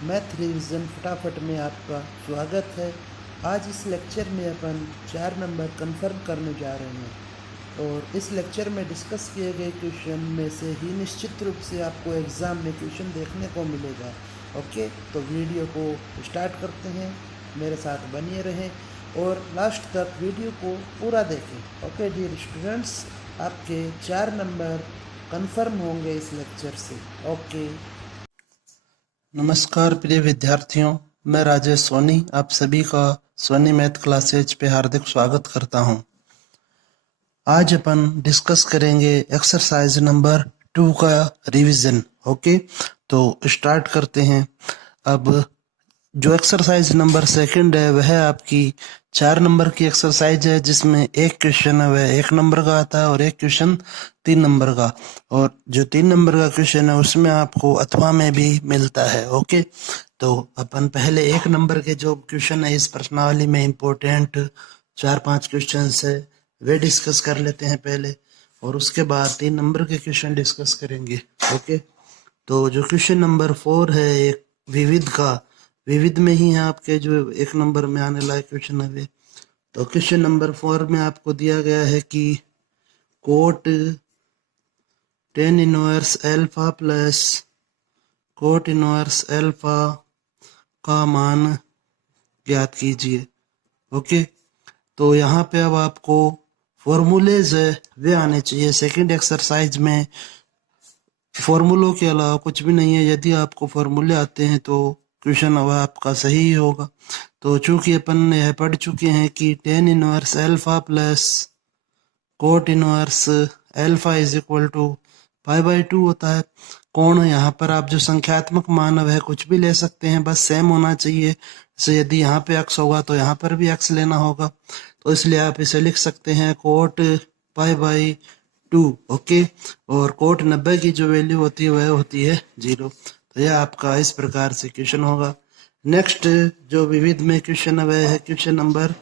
Math revision फटाफट में आपका स्वागत है। आज इस लेक्चर में अपन 4 नंबर कंफर्म करने जा रहे हैं और इस लेक्चर में डिस्कस किए गए क्वेश्चन में से ही निश्चित रूप से आपको एग्ज़ाम में क्वेश्चन देखने को मिलेगा। ओके, तो वीडियो को स्टार्ट करते हैं, मेरे साथ बनिए रहें और लास्ट तक वीडियो को पूरा देखें। ओके डियर स्टूडेंट्स, आपके 4 नंबर कंफर्म होंगे इस लेक्चर से। ओके, नमस्कार प्रिय विद्यार्थियों, मैं राजेश सोनी आप सभी का सोनी मैथ क्लासेज पे हार्दिक स्वागत करता हूं। आज अपन डिस्कस करेंगे एक्सरसाइज नंबर 2 का रिवीजन। ओके, तो स्टार्ट करते हैं। अब जो एक्सरसाइज नंबर सेकंड है वह आपकी 4 नंबर की एक्सरसाइज है, जिसमें एक क्वेश्चन है वह 1 नंबर का आता है और एक क्वेश्चन 3 नंबर का। और जो 3 नंबर का क्वेश्चन है उसमें आपको अथवा में भी मिलता है। ओके, तो अपन पहले 1 नंबर के जो क्वेश्चन है इस प्रश्नावली में इम्पोर्टेंट 4-5 क्वेश्चन है वे डिस्कस कर लेते हैं पहले, और उसके बाद 3 नंबर के क्वेश्चन डिस्कस करेंगे। ओके, तो जो क्वेश्चन नंबर 4 है एक विविध का, विविध में ही है आपके जो 1 नंबर में आने लायक क्वेश्चन है वे। तो क्वेश्चन नंबर 4 में आपको दिया गया है कि cot ten inverse alpha plus cot inverse alpha का मान ज्ञात कीजिए। ओके, तो यहाँ पे अब आपको फॉर्मूलेज है वे आने चाहिए। सेकंड एक्सरसाइज में फॉर्मूलों के अलावा कुछ भी नहीं है। यदि आपको फॉर्मूले आते हैं तो क्वेश्चन अब आपका सही ही होगा। तो चूंकि अपन यह पढ़ चुके हैं कि tan inverse alpha plus cot inverse alpha is equal to पाई/2 होता है। कोण यहाँ पर आप जो संख्यात्मक मान है वह कुछ भी ले सकते हैं, बस सेम होना चाहिए। जैसे यदि यहाँ पे x होगा तो यहाँ पर भी x लेना होगा, तो इसलिए आप इसे लिख सकते हैं कोट पाई/2। ओके, और कोट 90 की जो वैल्यू होती है वह होती है 0। तो यह आपका इस प्रकार से क्वेश्चन होगा। नेक्स्ट जो विविध में क्वेश्चन है वह है क्वेश्चन नंबर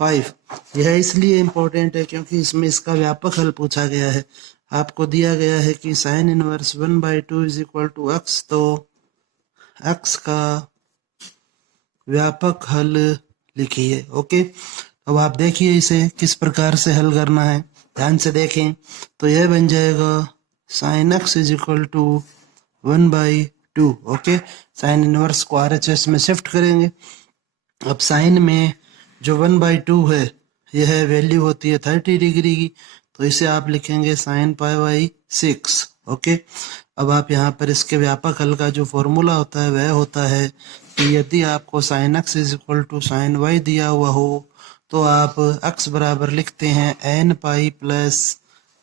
5। यह इसलिए इम्पोर्टेंट है क्योंकि इसमें इसका व्यापक हल पूछा गया है। आपको दिया गया है कि sine inverse 1/2 is equal to x, तो x का व्यापक हल लिखिए। ओके, अब आप देखिए इसे किस प्रकार से हल करना है, ध्यान से देखें। तो यह बन जाएगा sine x is equal to 1/2। Okay, sine inverse को RHS में शिफ्ट करेंगे। अब साइन में जो 1/2 है यह वैल्यू होती है 30 डिग्री की, तो इसे आप लिखेंगे साइन π/6। ओके, अब आप यहाँ पर इसके व्यापक हल का जो फॉर्मूला होता है वह होता है कि यदि आपको sine x is equal to sine y दिया हुआ हो तो आप x बराबर लिखते हैं n pi plus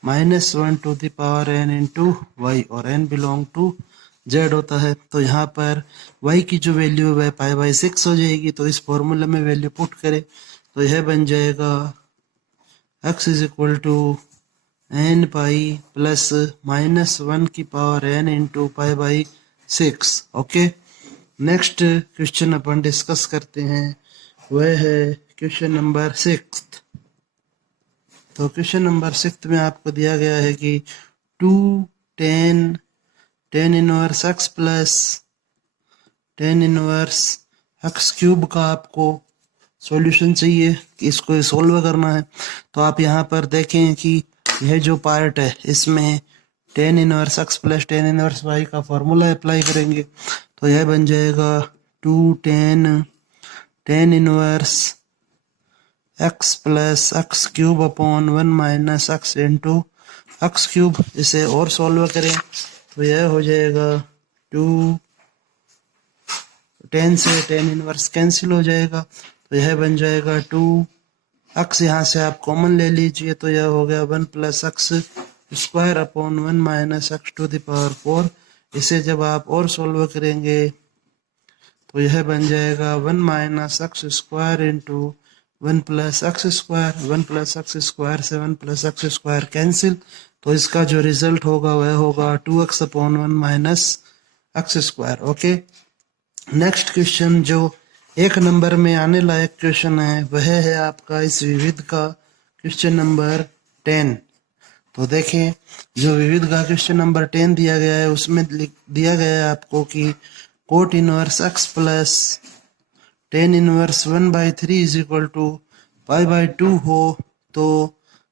-1 to the power n into y, और n बिलोंग टू z होता है। तो यहाँ पर y की जो वैल्यू है वह π/6 हो जाएगी। तो इस फॉर्मूले में वैल्यू पुट करें तो यह बन जाएगा x is equal to n pi plus -1 की power n into π/6। Okay, next question अपन डिस्कस करते हैं वह है क्वेश्चन नंबर 6। तो क्वेश्चन नंबर 6 में आपको दिया गया है कि 2 tan inverse x plus tan inverse x cube का आपको सॉल्यूशन चाहिए कि इसको सोल्व करना है। तो आप यहाँ पर देखें कि यह जो पार्ट है इसमें ten inverse x plus tan inverse y का फॉर्मूला अप्लाई करेंगे। तो यह बन जाएगा 2 tan inverse x plus x cube upon 1 minus x into x cube. इसे और सॉल्व करें तो यह हो जाएगा 2 10 से टेन इनवर्स कैंसिल हो जाएगा, तो यह बन जाएगा 2x, यहाँ से आप कॉमन ले लीजिए तो यह हो गया 1 plus x square upon 1 minus x to the power 4। इसे जब आप और सॉल्व करेंगे तो यह बन जाएगा 1 minus x square into 1 plus x square. 1 plus x square से 1 प्लस एक्स स्क्वायर कैंसिल, तो इसका जो रिजल्ट होगा वह होगा 2x upon 1 minus x square. Okay, next question जो 1 नंबर में आने लायक क्वेश्चन है वह है आपका इस विविध का क्वेश्चन नंबर 10। तो देखें, जो विविध का क्वेश्चन नंबर 10 दिया गया है उसमें दिया गया है आपको कि cot inverse x plus tan inverse 1/3 is equal to पाई/2 हो तो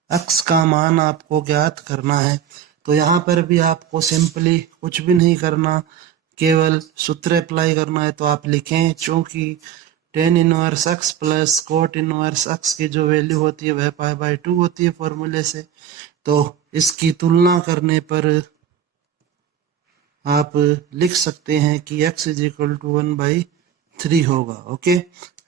x का मान आपको ज्ञात करना है। तो यहाँ पर भी आपको सिंपली कुछ भी नहीं करना, केवल सूत्र अप्लाई करना है। तो आप लिखें, चूंकि ten inverse x plus cot inverse x की जो वैल्यू होती है वह पाई/2 होती है फॉर्मूले से, तो इसकी तुलना करने पर आप लिख सकते हैं कि x इज इक्वल टू 1/3 होगा। ओके,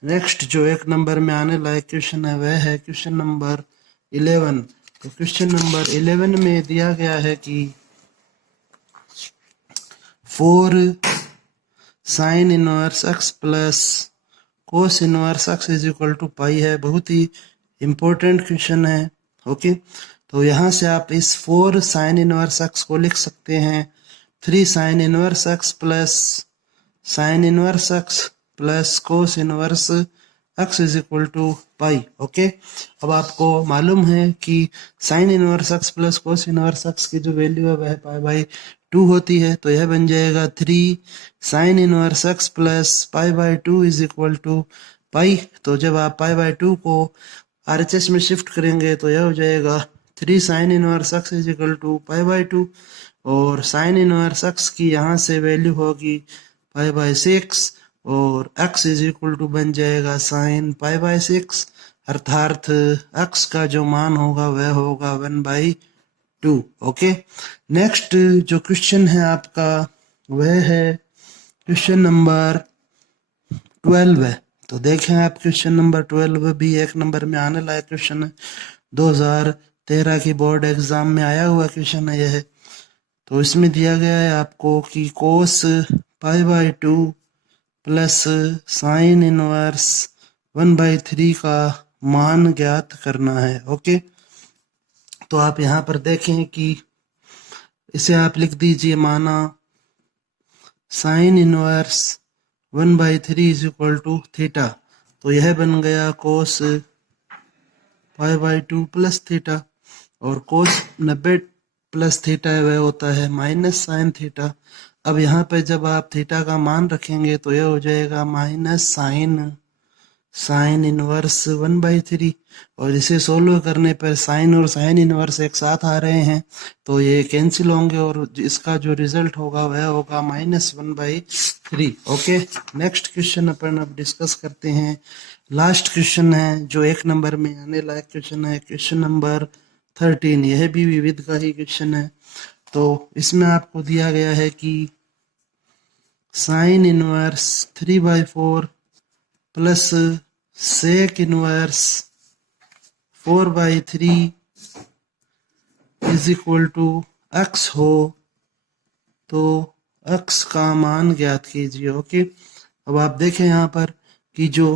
नेक्स्ट जो एक नंबर में आने लायक क्वेश्चन है वह है क्वेश्चन नंबर 11। तो क्वेश्चन नंबर 11 में दिया गया है कि 4 sine inverse x plus cos inverse x is equal to pi है। बहुत ही इम्पोर्टेंट क्वेश्चन है। ओके, तो यहाँ से आप इस 4 साइन इनवर्स एक्स को लिख सकते हैं 3 sine inverse x plus sine inverse x plus cos inverse x is equal to pi. Okay, अब आपको मालूम है कि sine inverse x plus cos inverse x की जो वैल्यू है वह पाई/2 होती है। तो यह बन जाएगा 3 साइन इनवर्स एक्स प्लस पाई/2 इज इक्वल टू पाई। तो जब आप पाई/2 को RHS में शिफ्ट करेंगे तो यह हो जाएगा 3 sine inverse x is equal to पाई/2, और साइन इनवर्स एक्स की यहाँ से वैल्यू होगी पाई/6 और x इज इक्वल टू बन जाएगा साइन पाई/6, अर्थात x का जो मान होगा वह होगा 1/2। ओके, नेक्स्ट जो क्वेश्चन है आपका वह है क्वेश्चन नंबर 12 है। तो देखें आप, क्वेश्चन नंबर 12 भी एक नंबर में आने लायक क्वेश्चन है। 2013 की बोर्ड एग्जाम में आया हुआ क्वेश्चन है यह। तो इसमें दिया गया है आपको कि कोस पाई/2 प्लस साइन इनवर्स 1/3 का मान ज्ञात करना है। ओके, तो आप यहाँ पर देखें कि इसे आप लिख दीजिए, माना sine inverse 1/3 is equal to theta. तो यह बन गया कोस पाई/2 प्लस थीटा, और कोस 90 प्लस थीटा है वह होता है माइनस साइन थीटा। अब यहाँ पे जब आप थीटा का मान रखेंगे तो यह हो जाएगा माइनस साइन इनवर्स 1/3, और इसे सोल्व करने पर साइन और साइन इनवर्स एक साथ आ रहे हैं तो ये कैंसिल होंगे, और इसका जो रिजल्ट होगा वह होगा -1/3। ओके, नेक्स्ट क्वेश्चन अपन अब डिस्कस करते हैं। लास्ट क्वेश्चन है जो एक नंबर में आने लायक क्वेश्चन है, क्वेश्चन नंबर 13। यह भी विविध का ही क्वेश्चन है। तो इसमें आपको दिया गया है कि sine inverse 3/4 plus sec inverse 4/3 is equal to x हो तो x का मान ज्ञात कीजिए। ओके, अब आप देखें यहाँ पर कि जो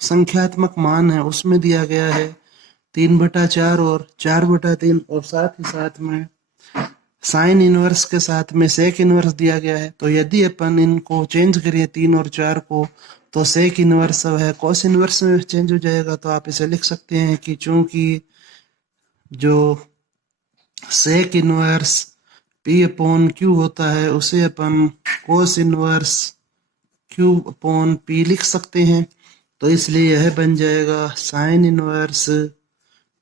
संख्यात्मक मान है उसमें दिया गया है 3/4 और 4/3, और साथ ही साथ में साइन इनवर्स के साथ में सेक इनवर्स दिया गया है। तो यदि अपन इनको चेंज करें 3 और 4 को, तो सेक इनवर्स सब है कॉस इनवर्स में चेंज हो जाएगा। तो आप इसे लिख सकते हैं कि चूंकि जो सेक इनवर्स P/Q होता है उसे अपन कॉस इनवर्स Q/P लिख सकते हैं। तो इसलिए यह बन जाएगा sine inverse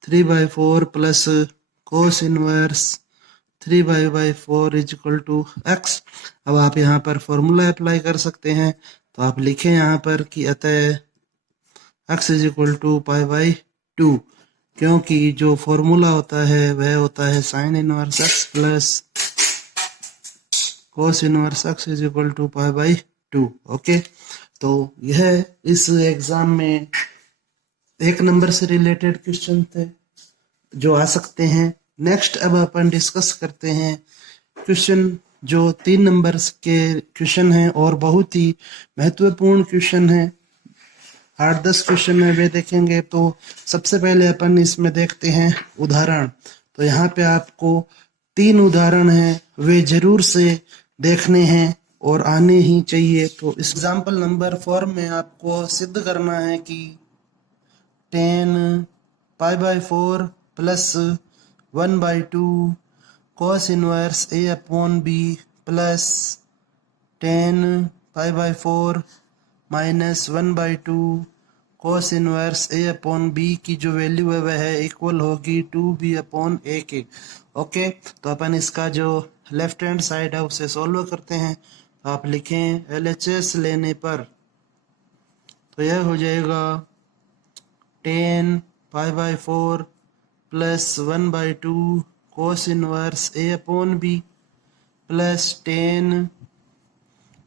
3/4 plus cos inverse 3/4 is equal to x। अब आप यहाँ पर फॉर्मूला अप्लाई कर सकते हैं। तो आप लिखें यहाँ पर कि अतः x इज इक्वल टू पाई/2, क्योंकि जो फॉर्मूला होता है वह होता है sine inverse x plus cos inverse x is equal to पाई/2। ओके, तो यह इस एग्जाम में एक नंबर से रिलेटेड क्वेश्चन थे जो आ सकते हैं। नेक्स्ट अब अपन डिस्कस करते हैं क्वेश्चन जो 3 नंबर के क्वेश्चन हैं और बहुत ही महत्वपूर्ण क्वेश्चन है। 8-10 क्वेश्चन में वे देखेंगे। तो सबसे पहले अपन इसमें देखते हैं उदाहरण। तो यहाँ पे आपको 3 उदाहरण हैं, वे जरूर से देखने हैं और आने ही चाहिए। तो इस एग्जाम्पल नंबर 4 में आपको सिद्ध करना है कि 10 पाई/4 plus 1/2 cos inverse A/B plus tan pi by 4 minus 1/2 cos inverse A upon B की जो वैल्यू है वह है इक्वल होगी 2b अपॉन ए के। ओके, तो अपन इसका जो लेफ्ट हैंड साइड है उसे सॉल्व करते हैं। तो आप लिखें LHS लेने पर तो यह हो जाएगा 10 pi by 4 plus 1/2 cos inverse A upon b plus 10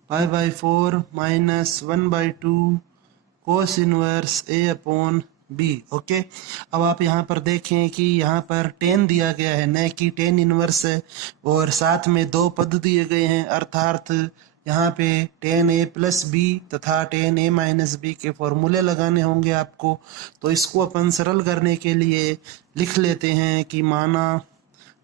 pi by 4 minus 1/2 cos inverse A upon b. Okay, अब आप यहाँ पर देखें कि यहाँ पर 10 दिया गया है, न कि 10 इनवर्स है, और साथ में दो पद दिए गए हैं, अर्थात यहाँ पे 10a प्लस बी तथा 10a माइनस बी के फॉर्मूले लगाने होंगे आपको। तो इसको अपन सरल करने के लिए लिख लेते हैं कि माना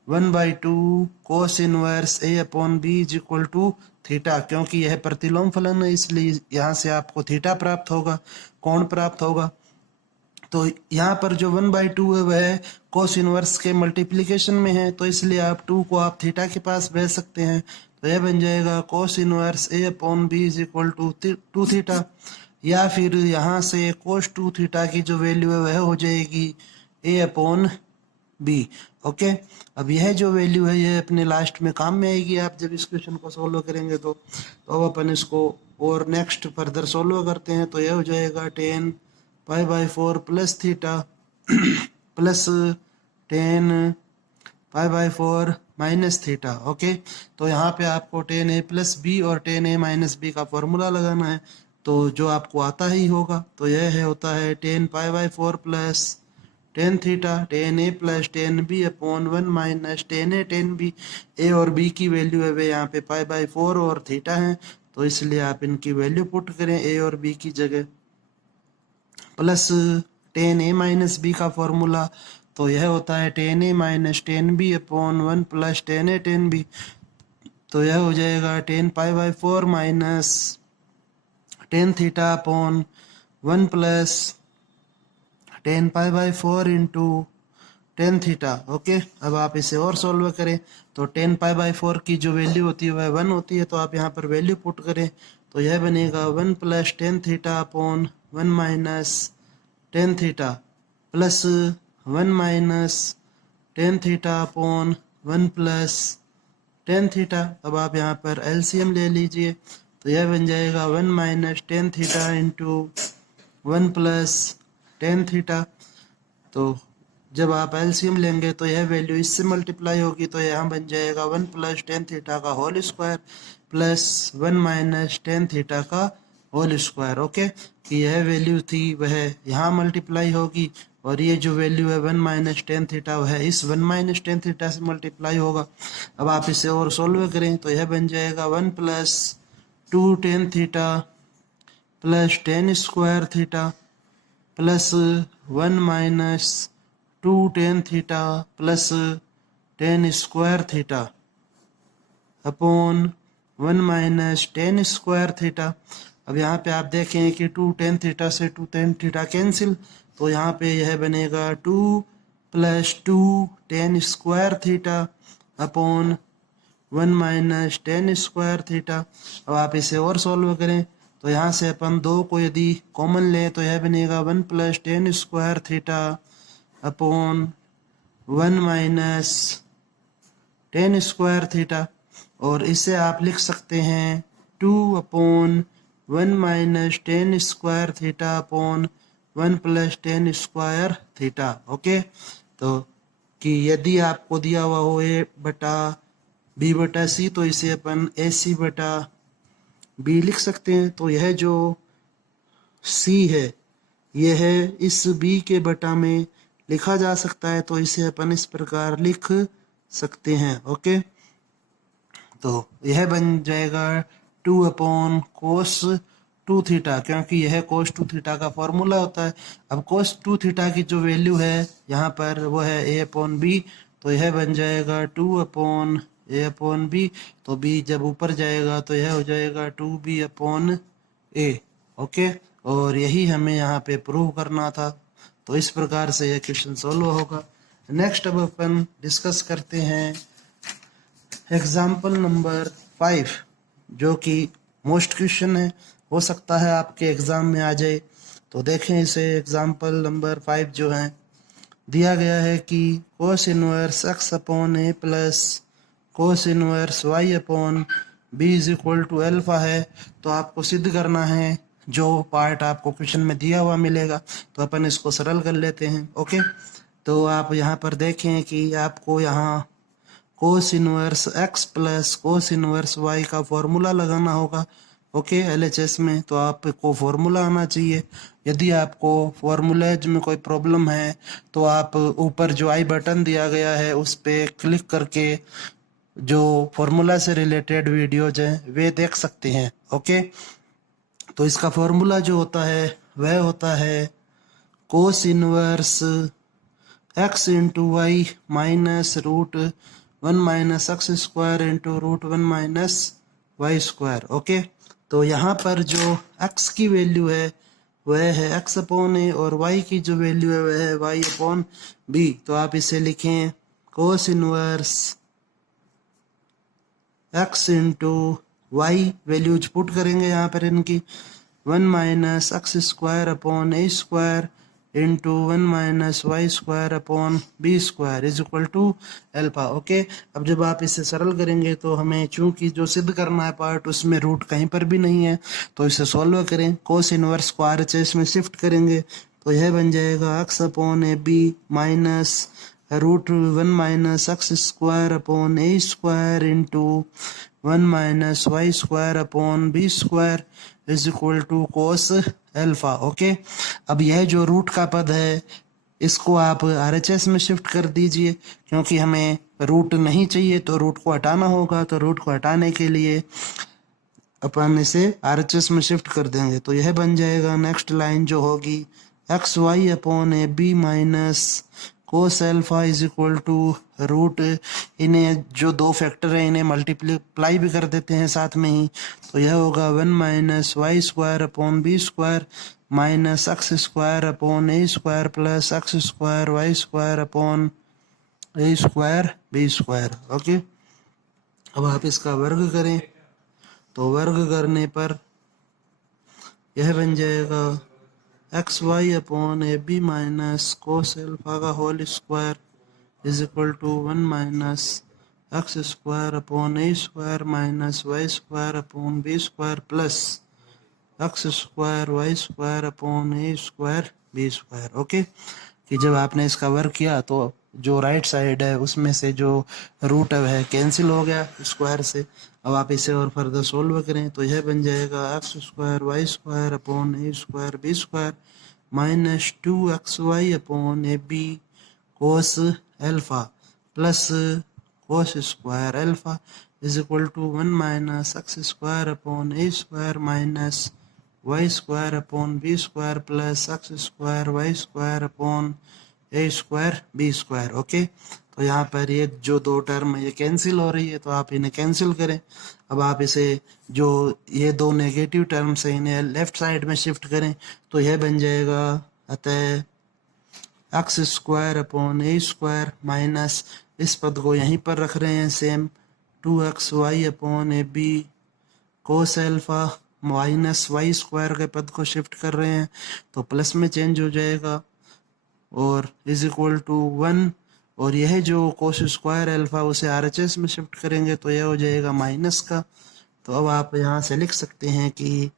1/2 cos inverse A upon b is equal to theta, क्योंकि यह प्रतिलोम फलन है इसलिए यहाँ से आपको थीटा प्राप्त होगा, कोण प्राप्त होगा। तो यहाँ पर जो 1/2 है वह कोस इनवर्स के मल्टीप्लिकेशन में है, तो इसलिए आप 2 को आप थीटा के पास भेज सकते हैं। तो यह बन जाएगा कोस inverse A upon b is equal to 2 theta, या फिर यहाँ से कोस 2 थीटा की जो वैल्यू है वह हो जाएगी ए अपॉन बी। ओके, अब यह जो वैल्यू है यह अपने लास्ट में काम में आएगी आप जब इस क्वेश्चन को सोल्व करेंगे। तो अब अपन इसको और नेक्स्ट फर्दर सोल्व करते हैं। तो यह हो जाएगा 10 pi by 4 plus theta plus 10 pi by 4 minus theta. Okay, तो यहाँ पे आपको 10a प्लस बी और 10a माइनस बी का फॉर्मूला लगाना है, तो जो आपको आता ही होगा। तो यह है होता है 10 pi by 4 plus 10 theta 10a plus 10b upon 1 minus 10a 10b। ए और बी की वैल्यू है वे यहाँ पे पाई बाई 4 और थीटा है, तो इसलिए आप इनकी वैल्यू पुट करें ए और बी की जगह, प्लस 10a माइनस बी का फॉर्मूला तो यह होता है 10a minus 10b upon 1 plus 10a 10b। तो यह हो जाएगा 10 pi by 4 minus 10 theta upon 1 plus 10 pi by 4 into 10 theta. Okay, अब आप इसे और सॉल्व करें तो 10 पाई बाई 4 की जो वैल्यू होती है वह 1 होती है, तो आप यहाँ पर वैल्यू पुट करें तो यह बनेगा 1 plus 10 theta upon 1 minus 10 theta plus 1 minus 10 theta upon 1 plus 10 theta. अब आप यहाँ पर एलसीएम ले लीजिए तो यह बन जाएगा 1 minus 10 theta into 1 plus 10 theta. तो जब आप एलसीएम लेंगे तो यह वैल्यू इससे मल्टीप्लाई होगी, तो यहाँ बन जाएगा 1 प्लस 10 थीटा का whole square plus 1 minus 10 theta का होल स्क्वायर। ओके, कि यह वैल्यू थी वह यहाँ मल्टीप्लाई होगी, और ये जो वैल्यू है 1 माइनस 10 थीटा वह इस 1 माइनस 10 थीटा से मल्टीप्लाई होगा। अब आप इसे और सोल्व करें तो यह बन जाएगा 1 plus 2 10 theta plus 10 square theta plus 1 minus 2 10 theta plus 10 square theta upon 1 minus 10 square theta. अब यहाँ पे आप देखें कि 2 10 थीटा से 2 10 थीटा कैंसिल, तो यहाँ पे यह बनेगा 2 plus 2 10 square theta upon 1 minus 10 square theta. अब आप इसे और सॉल्व करें तो यहाँ से अपन 2 को यदि कॉमन लें तो यह बनेगा 1 plus 10 square theta upon 1 minus 10 square theta, और इसे आप लिख सकते हैं 2 upon 1 minus 10 square theta upon 1 plus 10 square theta. Okay, तो कि यदि आपको दिया हुआ हो ए बटा बी बटा सी तो इसे अपन ए सी बटा बी लिख सकते हैं। तो यह जो सी है यह इस बी के बटा में लिखा जा सकता है, तो इसे अपन इस प्रकार लिख सकते हैं। ओके, तो यह बन जाएगा 2 अपॉन कोस 2 थीटा, क्योंकि यह कोस 2 थीटा का फॉर्मूला होता है। अब कोस 2 थीटा की जो वैल्यू है यहाँ पर वो है ए अपॉन बी, तो यह बन जाएगा 2 अपॉन ए अपॉन बी। तो बी जब ऊपर जाएगा तो यह हो जाएगा 2b अपॉन ए। ओके, और यही हमें यहाँ पे प्रूव करना था, तो इस प्रकार से यह क्वेश्चन सॉल्व होगा। नेक्स्ट अब अपन डिस्कस करते हैं एग्जाम्पल नंबर 5। जो कि मोस्ट क्वेश्चन है, हो सकता है आपके एग्जाम में आ जाए। तो देखें इसे, एग्जाम्पल नंबर 5 जो है दिया गया है कि cos inverse x upon a plus cos inverse y upon b is equal to alpha है। तो आपको सिद्ध करना है, जो पार्ट आपको क्वेश्चन में दिया हुआ मिलेगा। तो अपन इसको सरल कर लेते हैं। ओके, तो आप यहाँ पर देखें कि आपको यहाँ cos inverse x plus cos inverse y का फॉर्मूला लगाना होगा। ओके, एलएचएस में तो आपको फॉर्मूला आना चाहिए। यदि आपको फॉर्मूलेज में कोई प्रॉब्लम है तो आप ऊपर जो आई बटन दिया गया है उस पर क्लिक करके जो फॉर्मूला से रिलेटेड वीडियोज हैं वे देख सकते हैं। ओके, तो इसका फॉर्मूला जो होता है वह होता है cos inverse x into y minus root 1 minus x square into root 1 minus y square. Okay, तो यहाँ पर जो x की वैल्यू है वह है x अपॉन ए और y की जो वैल्यू है वह है y अपॉन b। तो आप इसे लिखें cos inverse x into y, values put करेंगे यहाँ पर इनकी 1 minus x square upon a square into 1 minus y square upon b square is equal to alpha. Okay, अब जब आप इसे सरल करेंगे तो हमें चूंकि जो सिद्ध करना है पार्ट उसमें रूट कहीं पर भी नहीं है, तो इसे सॉल्व करें। कोस इनवर्स को RHS में शिफ्ट करेंगे तो यह बन जाएगा x upon a b minus root 1 minus x square upon a square into 1 minus y square upon b square is equal to cos alpha. Okay, अब यह जो रूट का पद है इसको आप RHS में शिफ्ट कर दीजिए, क्योंकि हमें रूट नहीं चाहिए तो रूट को हटाना होगा। तो रूट को हटाने के लिए अपन इसे RHS में शिफ्ट कर देंगे। तो यह बन जाएगा नेक्स्ट लाइन जो होगी x y upon a b minus cos alpha is equal to root, इन्हें जो दो फैक्टर है इन्हें मल्टीप्लाई भी कर देते हैं साथ में ही। तो यह होगा 1 minus y square upon b square minus x square upon a square plus x square y square upon a square b square. Okay, अब आप इसका वर्ग करें तो वर्ग करने पर यह बन जाएगा x y upon a b minus cos alpha का whole square is equal to 1 minus x square upon a square minus y square upon b square plus x square y square upon a square b square. Okay, कि जब आपने इसका work किया तो जो right side है उसमें से जो रूट है कैंसिल हो गया स्क्वायर से। अब आप इसे और फर्दर सोल्व करें तो यह बन जाएगा x square y square upon a square b square minus 2xy upon a b cos alpha plus cos square alpha is equal to 1 minus x square upon a square minus y square upon b square plus x square y square upon a square b square. Okay, तो यहाँ पर ये जो दो term है ये cancel हो रही है तो आप इन्हें कैंसिल करें। अब आप इसे जो ये दो नेगेटिव टर्म्स है इन्हें लेफ्ट साइड में शिफ्ट करें तो यह बन जाएगा अतः x square upon a square minus इस पद को यहीं पर रख रहे हैं same 2xy upon a b cos alpha minus y square के पद को शिफ्ट कर रहे हैं तो प्लस में चेंज हो जाएगा और इज इक्वल टू 1, और यह जो कोस स्क्वायर अल्फा उसे RHS में शिफ्ट करेंगे तो यह हो जाएगा माइनस का। तो अब आप यहाँ से लिख सकते हैं कि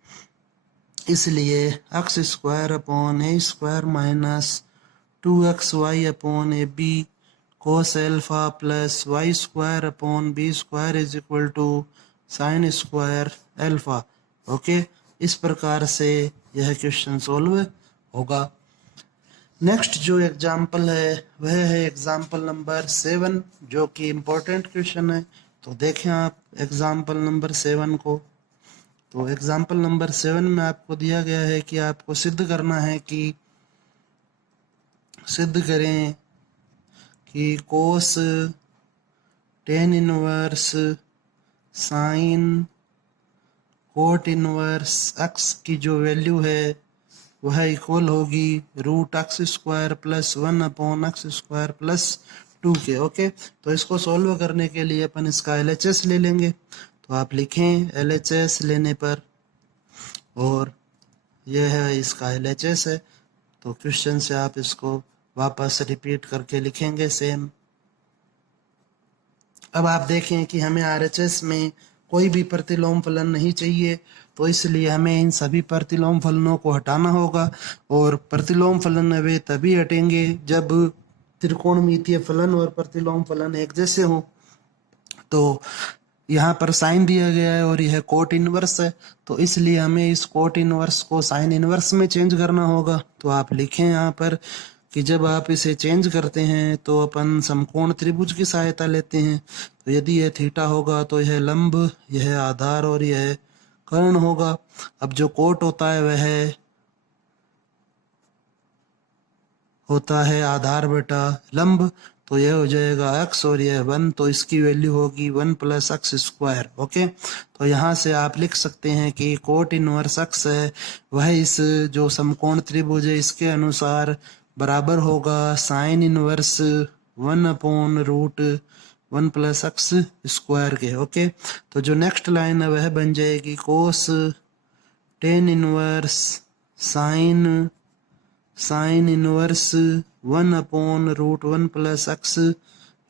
इसलिए x square upon a square minus 2xy upon a b cos alpha plus y square upon b square is equal to sine square alpha. Okay, इस प्रकार से यह क्वेश्चन सॉल्व होगा। नेक्स्ट जो एग्जाम्पल है वह है एग्जाम्पल नंबर 7 जो कि इम्पोर्टेंट क्वेश्चन है। तो देखें आप एग्जाम्पल नंबर 7 को। तो एग्जाम्पल नंबर 7 में आपको दिया गया है कि आपको सिद्ध करना है कि सिद्ध करें कि cos tan inverse sine cot inverse x की जो वैल्यू है वह इक्वल होगी root x square plus 1 upon x square plus 2 के। ओके, तो इसको सॉल्व करने के लिए अपन इसका LHS ले लेंगे। तो आप लिखें LHS लेने पर, और यह है इसका LHS है। तो क्वेश्चन से आप इसको वापस रिपीट करके लिखेंगे सेम। अब आप देखें कि हमें RHS में कोई भी प्रतिलोम फलन नहीं चाहिए, तो इसलिए हमें इन सभी प्रतिलोम फलनों को हटाना होगा। और प्रतिलोम फलन वे तभी हटेंगे जब त्रिकोणमितीय फलन और प्रतिलोम फलन एक जैसे हों। तो यहाँ पर साइन दिया गया है और यह कोट इनवर्स है, तो इसलिए हमें इस कोट इनवर्स को साइन इनवर्स में चेंज करना होगा। तो आप लिखें यहाँ पर कि जब आप इसे चेंज करते हैं तो अपन समकोण त्रिभुज की सहायता लेते हैं। तो यदि यह थीटा होगा तो यह लंब, यह आधार और यह कर्ण होगा। अब जो कोट होता है आधार बटा लंब, तो यह हो जाएगा x और यह 1, तो इसकी वैल्यू होगी 1 + x²। ओके, तो यहाँ से आप लिख सकते हैं कि कोट इनवर्स x है वह इस जो समकोण त्रिभुज है इसके अनुसार बराबर होगा साइन इनवर्स 1/√1 + x² के। ओके, तो जो नेक्स्ट लाइन है वह बन जाएगी कोस tan inverse sine inverse 1/√1 +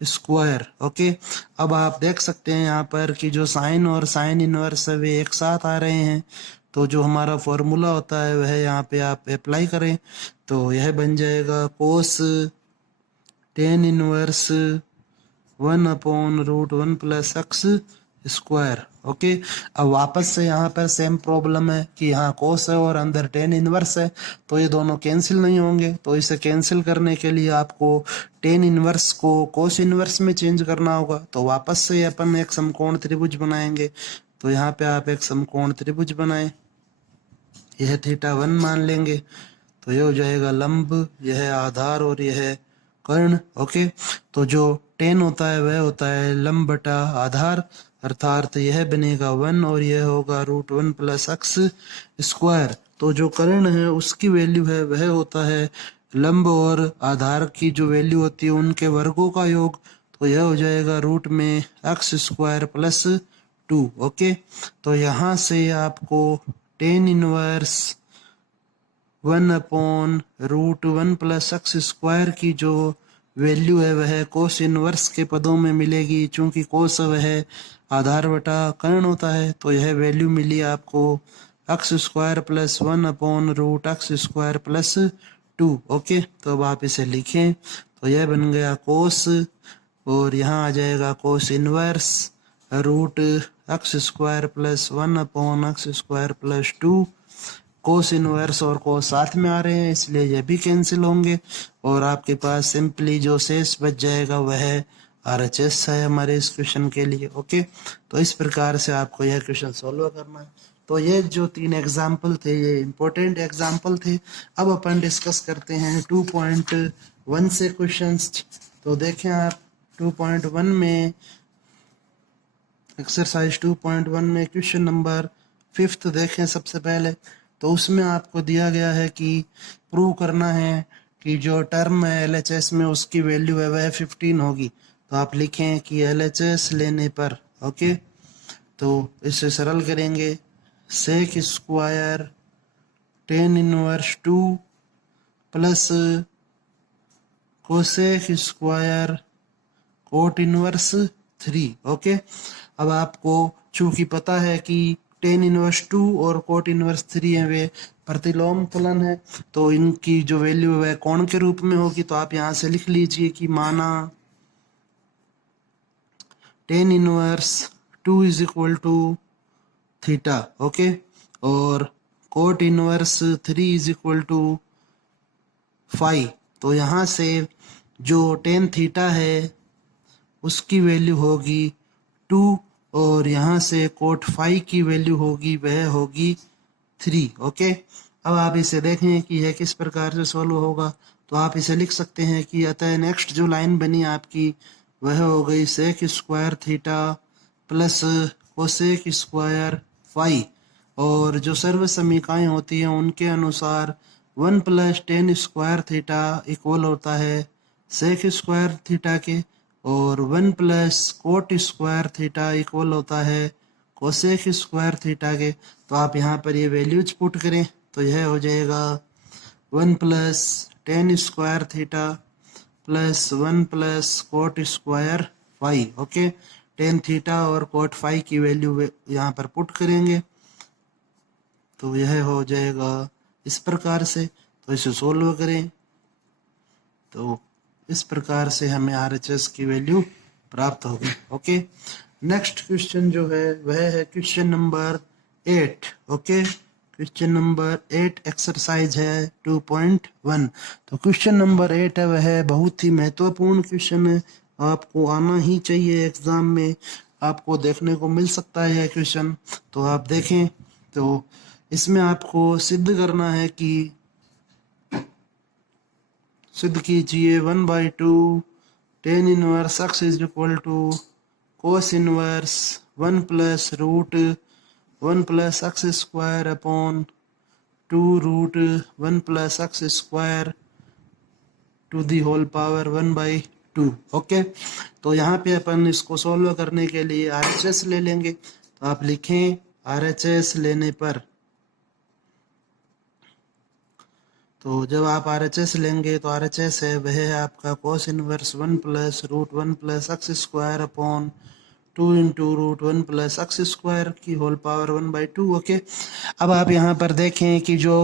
x²। Okay, अब आप देख सकते हैं यहाँ पर कि जो साइन और साइन इनवर्स है वे एक साथ आ रहे हैं। तो जो हमारा फॉर्मूला होता है वह यहाँ पे आप अप्लाई करें, तो यह बन जाएगा कोस tan इनवर्स 1/√1 + x²। ओके, अब वापस से यहाँ पर सेम प्रॉब्लम है कि यहाँ कोस है और अंदर tan इनवर्स है, तो ये दोनों कैंसिल नहीं होंगे। तो इसे कैंसिल करने के लिए आपको tan इनवर्स को कोस इनवर्स में चेंज करना होगा। तो वापस से अपन एक समकोण त्रिभुज बनाएंगे। तो यहाँ पे आप एक समकोण त्रिभुज बनाएं, यह θ1 मान लेंगे। तो यह हो जाएगा लंब, यह आधार और यह कर्ण। ओके, तो जो tan होता है वह होता है लंब बटा आधार, अर्थात यह बनेगा 1 और यह होगा √1 + x²। तो जो कर्ण है उसकी वैल्यू है वह होता है लंब और आधार की जो वैल्यू होती है उनके वर्गों का योग। तो यह हो जाएगा रूट में x² + 2। ओके, तो यहाँ से आपको tan इनवर्स 1/√1 + x² की जो वैल्यू है वह कोस इनवर्स के पदों में मिलेगी। चूंकि कोस वह आधार बटा कर्ण होता है, तो यह वैल्यू मिली आपको x² + 1/√x² + 2। ओके, तो अब आप इसे लिखें, तो यह बन गया कोस और यहाँ आ जाएगा cos inverse √x² + 1/x² + 2। Cos inverse और कोस साथ में आ रहे हैं इसलिए ये भी कैंसिल होंगे और आपके पास सिंपली जो शेष बच जाएगा वह RHS है हमारे इस क्वेश्चन के लिए। ओके, तो इस प्रकार से आपको यह क्वेश्चन सॉल्व करना है। तो ये जो 3 एग्जाम्पल थे ये इम्पोर्टेंट एग्जाम्पल थे। अब अपन डिस्कस करते हैं 2.1 से क्वेश्चंस। तो देखें आप 2.1 में एक्सरसाइज 2.1 में क्वेश्चन नंबर 5 देखें सबसे पहले। तो उसमें आपको दिया गया है कि प्रूव करना है कि जो टर्म है LHS में उसकी वैल्यू है वह 15 होगी। तो आप लिखें कि LHS लेने पर, ओके, तो इसे सरल करेंगे। sec² tan inverse 2 plus cosec² cot inverse 3। Okay, अब आपको चूंकि पता है कि tan इनवर्स 2 और कोट इनवर्स 3 है वे प्रतिलोम फलन है, तो इनकी जो वैल्यू है वह कोण के रूप में होगी। तो आप यहाँ से लिख लीजिए कि माना tan इनवर्स 2 = थीटा, ओके, और कोट इनवर्स 3 = फाई। तो यहाँ से जो tan थीटा है उसकी वैल्यू होगी 2 और यहाँ से कोट फाई की वैल्यू होगी वह होगी 3। ओके, अब आप इसे देखें कि यह किस प्रकार से सॉल्व होगा। तो आप इसे लिख सकते हैं कि अतः नेक्स्ट जो लाइन बनी आपकी वह हो गई sec² theta plus cosec² phi, और जो सर्व समीकरण होती हैं उनके अनुसार 1 + tan² थीटा इक्वल होता है sec² थीटा के, और 1 + cot² थीटा इक्वल होता है कोसेक स्क्वायर थीटा के। तो आप यहाँ पर ये वैल्यूज पुट करें तो यह हो जाएगा 1 plus tan square theta plus 1 plus cot square phi. Okay, tan theta और कोट फाई की वैल्यू यहाँ पर पुट करेंगे तो यह हो जाएगा इस प्रकार से। तो इसे सोल्व करें तो इस प्रकार से हमें RHS की वैल्यू प्राप्त होगी। ओके, नेक्स्ट क्वेश्चन जो है वह है question number 8। Okay, question number 8 exercise है 2.1। तो क्वेश्चन नंबर 8 है वह बहुत ही महत्वपूर्ण क्वेश्चन है, आपको आना ही चाहिए एग्जाम में, आपको देखने को मिल सकता है यह क्वेश्चन। तो आप देखें तो इसमें आपको सिद्ध करना है कि सिद्ध कीजिए 1/2 tan inverse x is equal to cos inverse 1 plus root 1 plus x square upon 2 root 1 plus x square to the whole power 1/2। Okay, तो यहाँ पे अपन इसको सोल्व करने के लिए RHS ले लेंगे। तो आप लिखें RHS लेने पर, तो जब आप RHS लेंगे तो RHS है वह है आपका cos inverse 1 plus root 1 plus x square upon 2 into root 1 plus x square की होल पावर 1/2। ओके, अब आप यहाँ पर देखें कि जो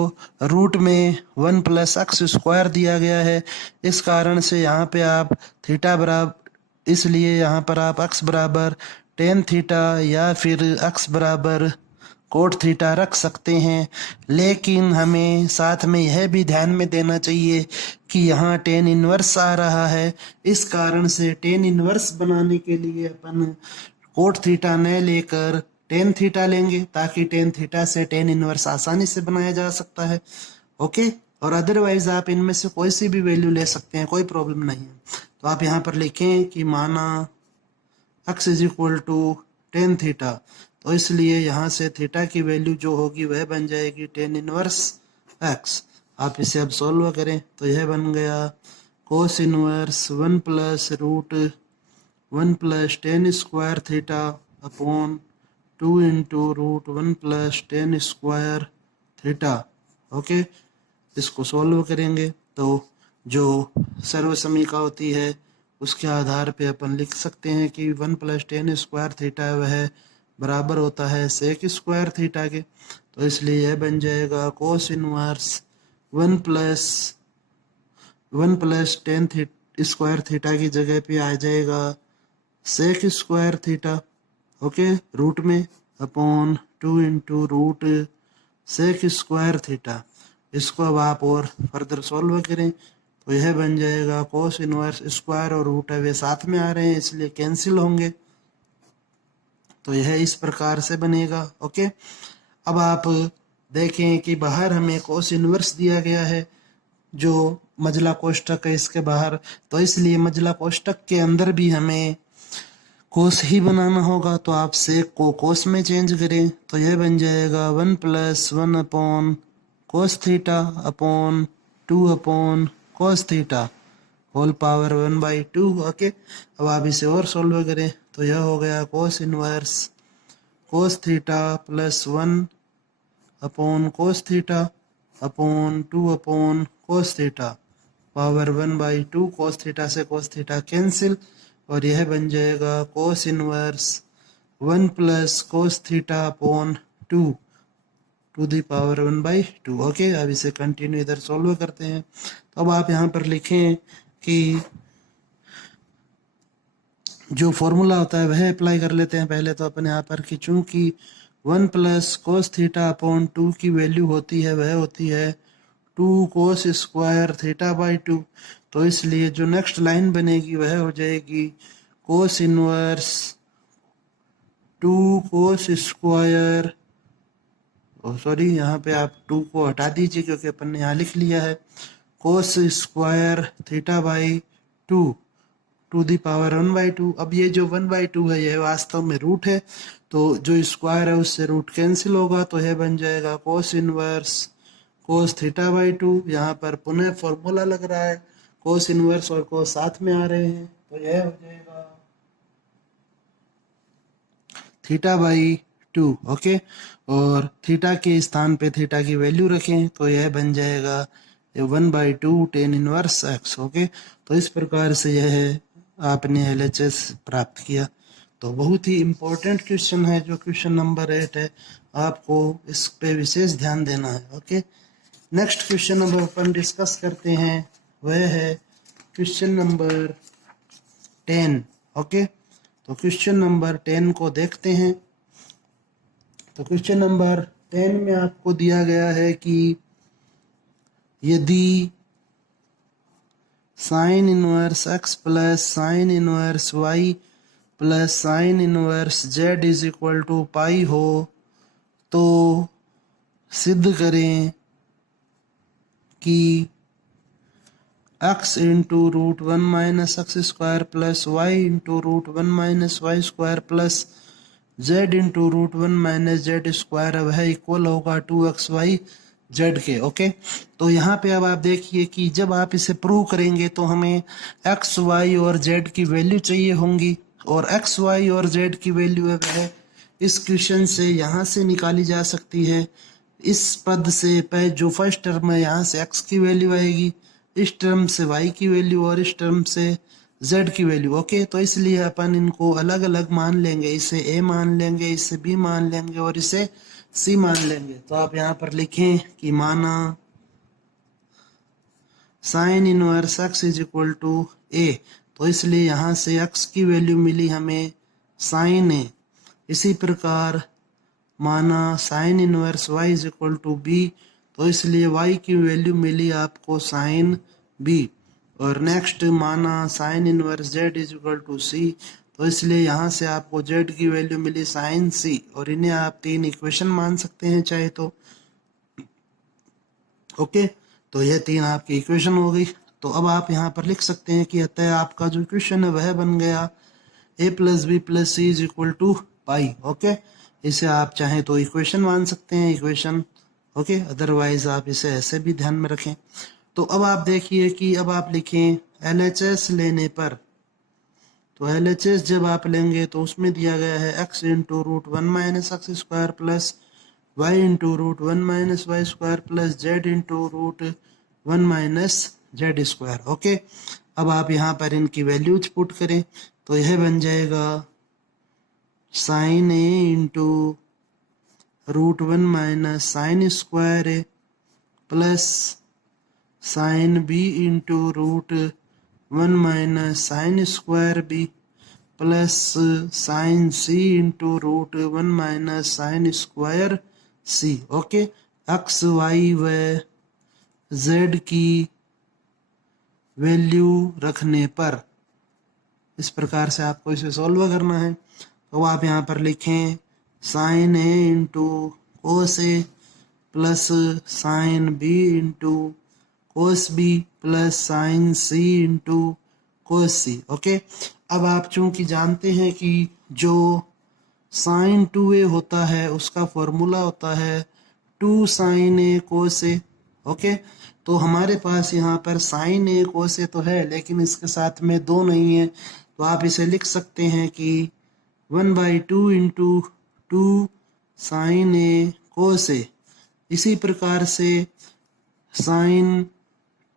रूट में 1 प्लस एक्स स्क्वायर दिया गया है, इस कारण से यहाँ पे आप थीटा बराबर, इसलिए यहाँ पर आप एक्स बराबर टेन थीटा या फिर एक्स बराबर कोट थीटा रख सकते हैं। लेकिन हमें साथ में यह भी ध्यान में देना चाहिए कि यहाँ टेन इनवर्स आ रहा है, इस कारण से टेन इनवर्स बनाने के लिए अपन कोट थीटा न लेकर टेन थीटा लेंगे, ताकि टेन थीटा से टेन इनवर्स आसानी से बनाया जा सकता है। ओके, और अदरवाइज आप इनमें से कोई सी भी वैल्यू ले सकते हैं, कोई प्रॉब्लम नहीं है। तो आप यहाँ पर लिखें कि माना x is equal to tan theta, तो इसलिए यहाँ से थीटा की वैल्यू जो होगी वह बन जाएगी टेन इनवर्स x। आप इसे अब सोल्व करें तो यह बन गया cos inverse 1 plus root 1 plus tan square theta upon 2 into root 1 plus tan square theta. Okay, इसको सॉल्व करेंगे तो जो सर्वसमीका होती है उसके आधार पे अपन लिख सकते हैं कि 1 प्लस टेन स्क्वायर थीटा वह बराबर होता है सेक स्क्वायर थीटा के। तो इसलिए यह बन जाएगा कोस inverse 1 plus tan square theta की जगह पे आ जाएगा sec square theta. Okay, root में upon 2 into root sec square theta. इसको अब आप और फर्दर सॉल्व करें तो यह बन जाएगा कोस इनवर्स स्क्वायर और रूट है वे साथ में आ रहे हैं इसलिए कैंसिल होंगे, तो यह इस प्रकार से बनेगा। ओके, अब आप देखें कि बाहर हमें कोस इनवर्स दिया गया है जो मजला कोष्टक है इसके बाहर, तो इसलिए मजला कोष्टक के अंदर भी हमें कोस ही बनाना होगा। तो आप सेक को कोस में चेंज करें तो यह बन जाएगा 1 plus 1 upon cos theta upon 2 upon cos theta whole power 1/2। Okay, अब आप इसे और सोल्व करें तो यह हो गया cos inverse cos theta plus 1 upon cos theta upon 2 upon cos theta power 1/2। Cos theta से कोस थीटा कैंसिल और यह बन जाएगा कोस inverse 1 plus cos theta upon 2 to the power 1/2। Okay, अब इसे कंटिन्यू इधर सोल्व करते हैं। तो अब आप यहाँ पर लिखें कि जो फॉर्मूला होता है वह अप्लाई कर लेते हैं पहले। तो अपन यहाँ पर कि चूंकि 1 प्लस कोस थीटा अपॉन 2 की वैल्यू होती है वह होती है 2 कोस स्क्वायर थीटा बाई 2, तो इसलिए जो नेक्स्ट लाइन बनेगी वह हो जाएगी cos inverse 2 cos square, sorry यहाँ पे आप 2 को हटा दीजिए क्योंकि अपन ने यहाँ लिख लिया है cos square theta by 2 to the power 1/2। अब ये जो 1/2 है यह वास्तव में रूट है, तो जो स्क्वायर है उससे रूट कैंसिल होगा तो यह बन जाएगा कोस इनवर्स कोस थीटा बाई 2। यहाँ पर पुनः फॉर्मूला लग रहा है, कोस इनवर्स और कोस साथ में आ रहे हैं तो यह हो जाएगा थीटा बाई 2। ओके, और थीटा के स्थान पे थीटा की वैल्यू रखें तो यह बन जाएगा 1/2 tan इनवर्स x। ओके, तो इस प्रकार से यह आपने LHS प्राप्त किया। तो बहुत ही इम्पोर्टेंट क्वेश्चन है जो क्वेश्चन नंबर 8 है, आपको इस पे विशेष ध्यान देना है। ओके, नेक्स्ट क्वेश्चन नंबर अपन डिस्कस करते हैं, वह है क्वेश्चन नंबर 10। ओके, तो क्वेश्चन नंबर 10 को देखते हैं। तो क्वेश्चन नंबर 10 में आपको दिया गया है कि यदि sine inverse x plus sine inverse y plus sine inverse z is equal to pi हो तो सिद्ध करें कि x into root 1 minus x square plus y into root 1 minus y square plus z into root 1 minus z square वह equal होगा 2xy z के। Okay, तो यहाँ पे अब आप देखिए कि जब आप इसे प्रूव करेंगे तो हमें x, y और z की वैल्यू चाहिए होंगी, और x, y और z की वैल्यू है वह इस क्वेश्चन से यहाँ से निकाली जा सकती है। इस पद से पहले जो फर्स्ट टर्म है यहाँ से x की वैल्यू आएगी, इस टर्म से y की वैल्यू और इस टर्म से z की वैल्यू। ओके, तो इसलिए अपन इनको अलग अलग मान लेंगे, इसे a मान लेंगे, इसे b मान लेंगे और इसे c मान लेंगे। तो आप यहाँ पर लिखें कि माना sine inverse x is equal to a, तो इसलिए यहाँ से x की वैल्यू मिली हमें साइन a। इसी प्रकार माना sine inverse y is equal to b, तो इसलिए y की वैल्यू मिली आपको साइन b। और नेक्स्ट माना sine inverse z is equal to c, तो इसलिए यहाँ से आपको z की वैल्यू मिली साइन c, और इन्हें आप 3 इक्वेशन मान सकते हैं चाहे तो। ओके, तो यह 3 आपकी इक्वेशन हो गई। तो अब आप यहाँ पर लिख सकते हैं कि अतः आपका जो इक्वेशन है वह बन गया a plus b plus c is equal to pi. Okay, इसे आप चाहें तो इक्वेशन मान सकते हैं, इक्वेशन। ओके, अदरवाइज आप इसे ऐसे भी ध्यान में रखें। तो अब आप देखिए कि अब आप लिखें LHS लेने पर, तो LHS जब आप लेंगे तो उसमें दिया गया है x into root 1 minus x square plus y into root 1 minus y square plus z into root 1 minus z square. Okay, अब आप यहाँ पर इनकी वैल्यूज पुट करें तो यह बन जाएगा sine a into root 1 minus sine square a plus sine b into root 1 minus sine square b plus sine c into root 1 minus sine square c। Okay, x y व z की value रखने पर इस प्रकार से आपको इसे solve करना है। तो आप यहाँ पर लिखें sine a into cos a plus sine b into cos b plus sine c into cos c। Okay, अब आप चूंकि जानते हैं कि जो साइन 2a होता है उसका फॉर्मूला होता है 2 sine a cos a। Okay, तो हमारे पास यहाँ पर साइन a कोस a तो है, लेकिन इसके साथ में 2 नहीं है, तो आप इसे लिख सकते हैं कि 1/2 into 2 sine a cos a। इसी प्रकार से साइन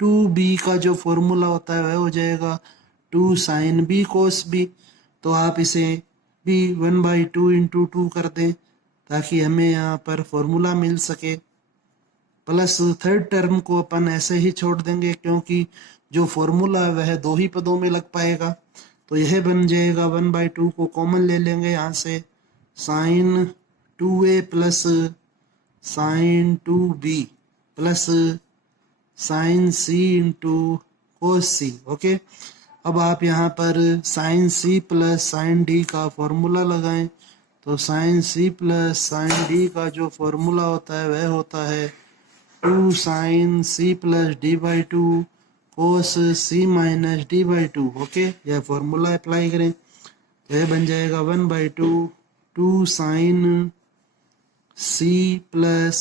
2b का जो फॉर्मूला होता है वह हो जाएगा 2 साइन b कोस b। तो आप इसे भी 1/2 इंटू 2 कर दें ताकि हमें यहाँ पर फॉर्मूला मिल सके। प्लस थर्ड टर्म को अपन ऐसे ही छोड़ देंगे क्योंकि जो फॉर्मूला है वह 2 ही पदों में लग पाएगा। तो यह बन जाएगा 1/2 को कॉमन ले लेंगे यहाँ से, sine 2a plus sine 2b plus sine c into cos c। Okay, अब आप यहाँ पर sine c plus sine d का फॉर्मूला लगाएं, तो sine c plus sine d का जो फॉर्मूला होता है वह होता है 2 साइन c प्लस d/2 कोस c माइनस d/2। ओके, यह फॉर्मूला अप्लाई करें तो यह बन जाएगा 1/2 2 साइन c प्लस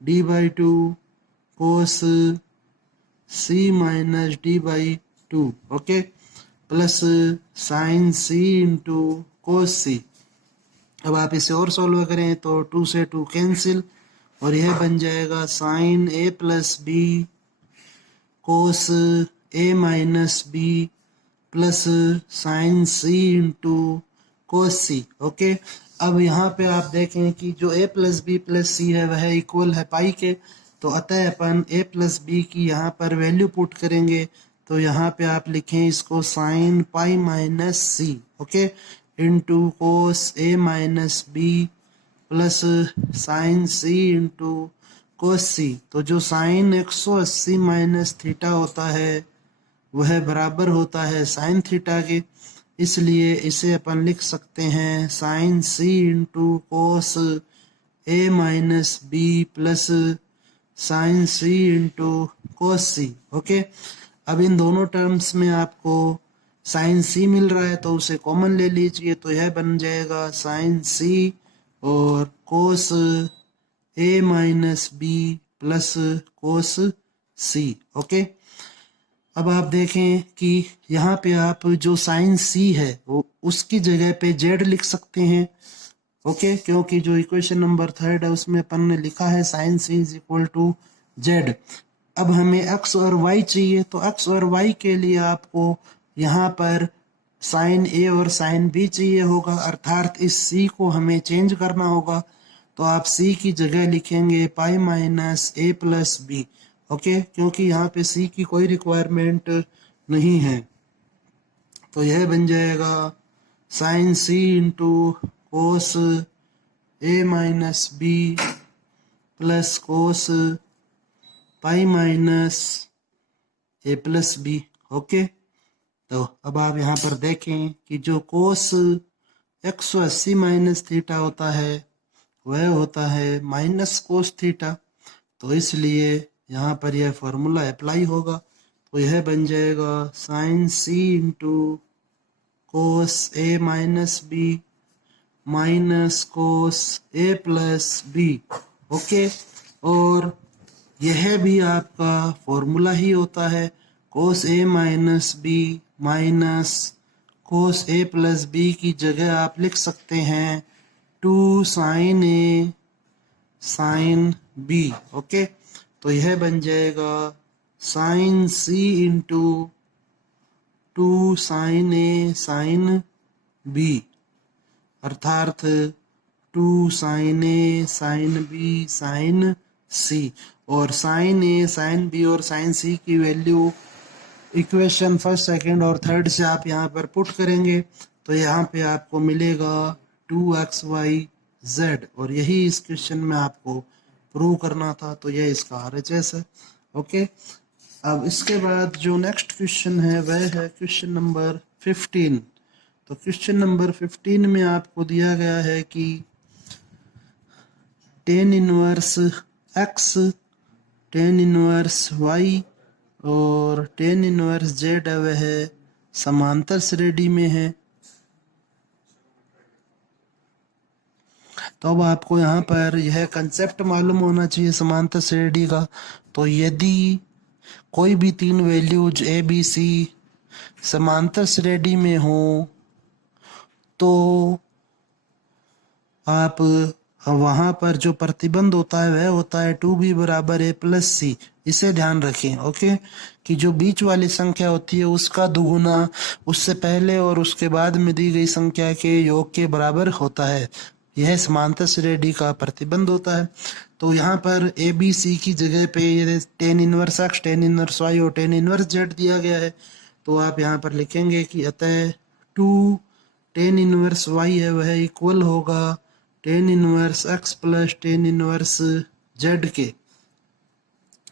d/2 कोस c minus d/2। Okay, plus sine c into cos c। अब आप इसे और सॉल्व करें तो 2 से 2 कैंसिल और यह बन जाएगा sign A plus B cos A minus B plus sine C into cos C. Okay, अब यहाँ पे आप देखें कि जो a प्लस बी प्लस सी है वह इक्वल है पाई के, तो अतः अपन a प्लस बी की यहाँ पर वैल्यू पुट करेंगे। तो यहाँ पे आप लिखें इसको sine pi minus C, okay, into cos a minus B plus sine C into cos C. तो जो साइन 180 माइनस थीटा होता है वह बराबर होता है साइन थीटा के, इसलिए इसे अपन लिख सकते हैं sign C into cos A minus B plus sine C into cos C. Okay, अब इन दोनों टर्म्स में आपको साइन सी मिल रहा है तो उसे कॉमन ले लीजिए, तो यह बन जाएगा साइन सी और कोस A minus B plus cos C. Okay, अब आप देखें कि यहाँ पे आप जो साइन सी है वो उसकी जगह पे जेड लिख सकते हैं। ओके, क्योंकि जो इक्वेशन नंबर 3 है उसमें अपन ने लिखा है sine c is equal to z. अब हमें एक्स और वाई चाहिए, तो एक्स और वाई के लिए आपको यहाँ पर साइन ए और साइन बी चाहिए होगा, अर्थात इस सी को हमें चेंज करना होगा। तो आप सी की जगह लिखेंगे पाई minus A plus B. Okay, क्योंकि यहाँ पे सी की कोई रिक्वायरमेंट नहीं है, तो यह बन जाएगा sine C into cos A minus B plus cos pi minus A plus B. Okay, तो अब आप यहाँ पर देखें कि जो कोस 180 माइनस थीटा होता है वह होता है माइनस कोस थीटा, तो इसलिए यहाँ पर यह फॉर्मूला अप्लाई होगा। तो यह बन जाएगा sine C into cos A minus B minus cos A plus B. Okay, और यह भी आपका फॉर्मूला ही होता है, कोस A minus B minus cos A plus B की जगह आप लिख सकते हैं 2 साइन ए साइन बी। ओके, तो यह बन जाएगा साइन सी इंटू 2 साइन ए साइन बी, अर्थात 2 साइन ए साइन बी साइन सी। और साइन ए साइन बी और साइन सी की वैल्यू इक्वेशन फर्स्ट सेकंड और थर्ड से आप यहाँ पर पुट करेंगे, तो यहाँ पे आपको मिलेगा 2xyz, और यही इस क्वेश्चन में आपको प्रूव करना था, तो यह इसका RHS है। ओके, अब इसके बाद जो नेक्स्ट क्वेश्चन है वह है क्वेश्चन नंबर 15। तो क्वेश्चन नंबर 15 में आपको दिया गया है कि tan inverse x, ten inverse y और टेन इनवर्स z वह समांतर श्रेणी में है। तो अब आपको यहाँ पर यह कंसेप्ट मालूम होना चाहिए समांतर श्रेणी का। तो यदि कोई भी तीन वैल्यूज ए बी सी समांतर श्रेणी में हो तो आप वहाँ पर जो प्रतिबंध होता है वह होता है 2b बराबर a प्लस सी। इसे ध्यान रखें, ओके, कि जो बीच वाली संख्या होती है उसका दुगुना उससे पहले और उसके बाद में दी गई संख्या के योग के बराबर होता है। यह समांतर श्रेणी का प्रतिबंध होता है। तो यहाँ पर ए बी सी की जगह पे ये tan inverse x, tan inverse y और टेन इनवर्स जेड दिया गया है। तो आप यहाँ पर लिखेंगे कि अतः 2 टेन इनवर्स वाई है वह इक्वल होगा ten inverse x plus tan inverse Z के।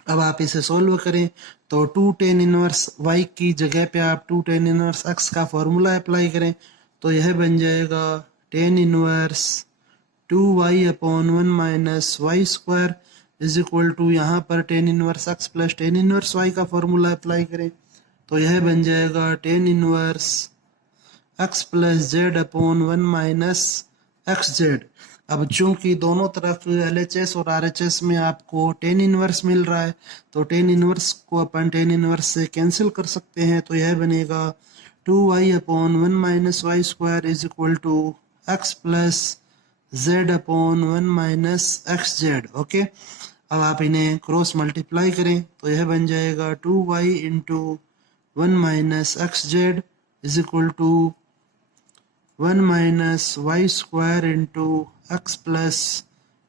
अब आप इसे सोल्व करें तो 2 टेन इनवर्स वाई की जगह पे आप 2 टेन इनवर्स एक्स का फॉर्मूला अप्लाई करें, तो यह बन जाएगा tan inverse 2y upon 1 minus y square is equal to, यहाँ पर tan inverse x plus tan inverse y का फॉर्मूला अप्लाई करें, तो यह बन जाएगा tan inverse x plus z upon 1 minus x z. अब चूंकि दोनों तरफ LHS और RHS में आपको टेन इनवर्स मिल रहा है, तो टेन इनवर्स को अपन टेन इनवर्स से कैंसिल कर सकते हैं, तो यह बनेगा 2y upon 1 minus y square is equal to x plus z upon 1 minus x z. Okay, अब आप इन्हें क्रॉस मल्टीप्लाई करें तो यह बन जाएगा 2y into 1 minus x z is equal to 1 minus y square into x plus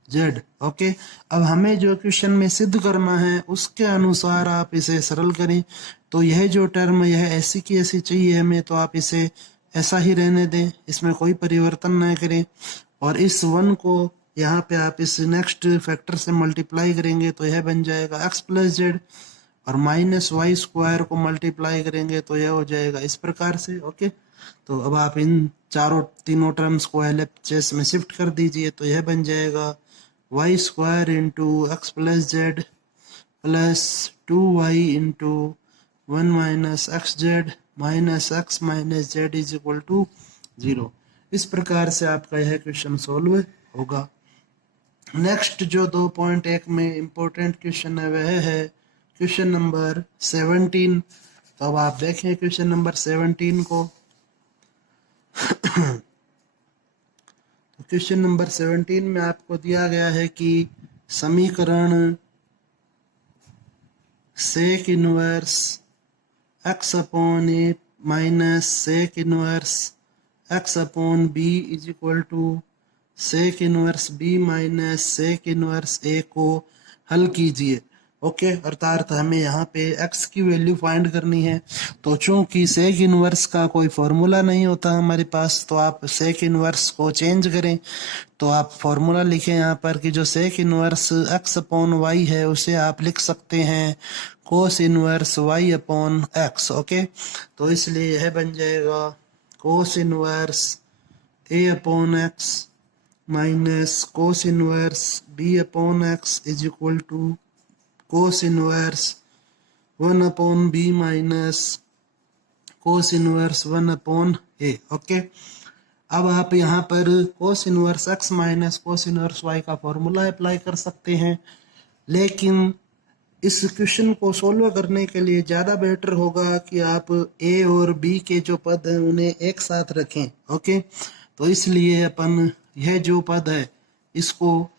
z. Okay, अब हमें जो क्वेश्चन में सिद्ध करना है उसके अनुसार आप इसे सरल करें। तो यह जो टर्म यह ऐसी की ऐसी चाहिए हमें, तो आप इसे ऐसा ही रहने दें, इसमें कोई परिवर्तन न करें। और इस वन को यहाँ पे आप इस नेक्स्ट फैक्टर से मल्टीप्लाई करेंगे तो यह बन जाएगा एक्स प्लस जेड, और माइनस वाई स्क्वायर को मल्टीप्लाई करेंगे तो यह हो जाएगा इस प्रकार से। ओके, तो अब आप इन तीनों टर्म्स को एलएचएस में शिफ्ट कर दीजिए तो यह बन जाएगा y square into x plus z plus 2y into 1 minus x z minus x minus z is equal to 0। इस प्रकार से आपका यह क्वेश्चन सॉल्व होगा। नेक्स्ट जो 2.1 में इम्पोर्टेंट क्वेश्चन है वह है क्वेश्चन नंबर 17। तो अब आप देखें क्वेश्चन नंबर 17 को। तो क्वेश्चन नंबर 17 में आपको दिया गया है कि समीकरण sec inverse x upon a minus sec inverse x upon b is equal to sec inverse b minus sec inverse a को हल कीजिए। ओके, अर्थात हमें यहाँ पे x की वैल्यू फाइंड करनी है। तो चूंकि सेक इनवर्स का कोई फॉर्मूला नहीं होता हमारे पास, तो आप सेक इनवर्स को चेंज करें। तो आप फॉर्मूला लिखें यहाँ पर कि जो sec inverse x upon y है उसे आप लिख सकते हैं cos inverse y upon x। Okay, तो इसलिए यह बन जाएगा cos inverse a upon x minus cos inverse b upon x is equal to cos inverse 1 upon b minus cos inverse 1 upon a. Okay, अब आप यहाँ पर cos inverse x minus cos inverse y का formula apply कर सकते हैं, लेकिन इस क्वेश्चन को सोल्व करने के लिए ज़्यादा बेटर होगा कि आप a और b के जो पद हैं उन्हें एक साथ रखें। ओके, तो इसलिए अपन यह जो पद है इसको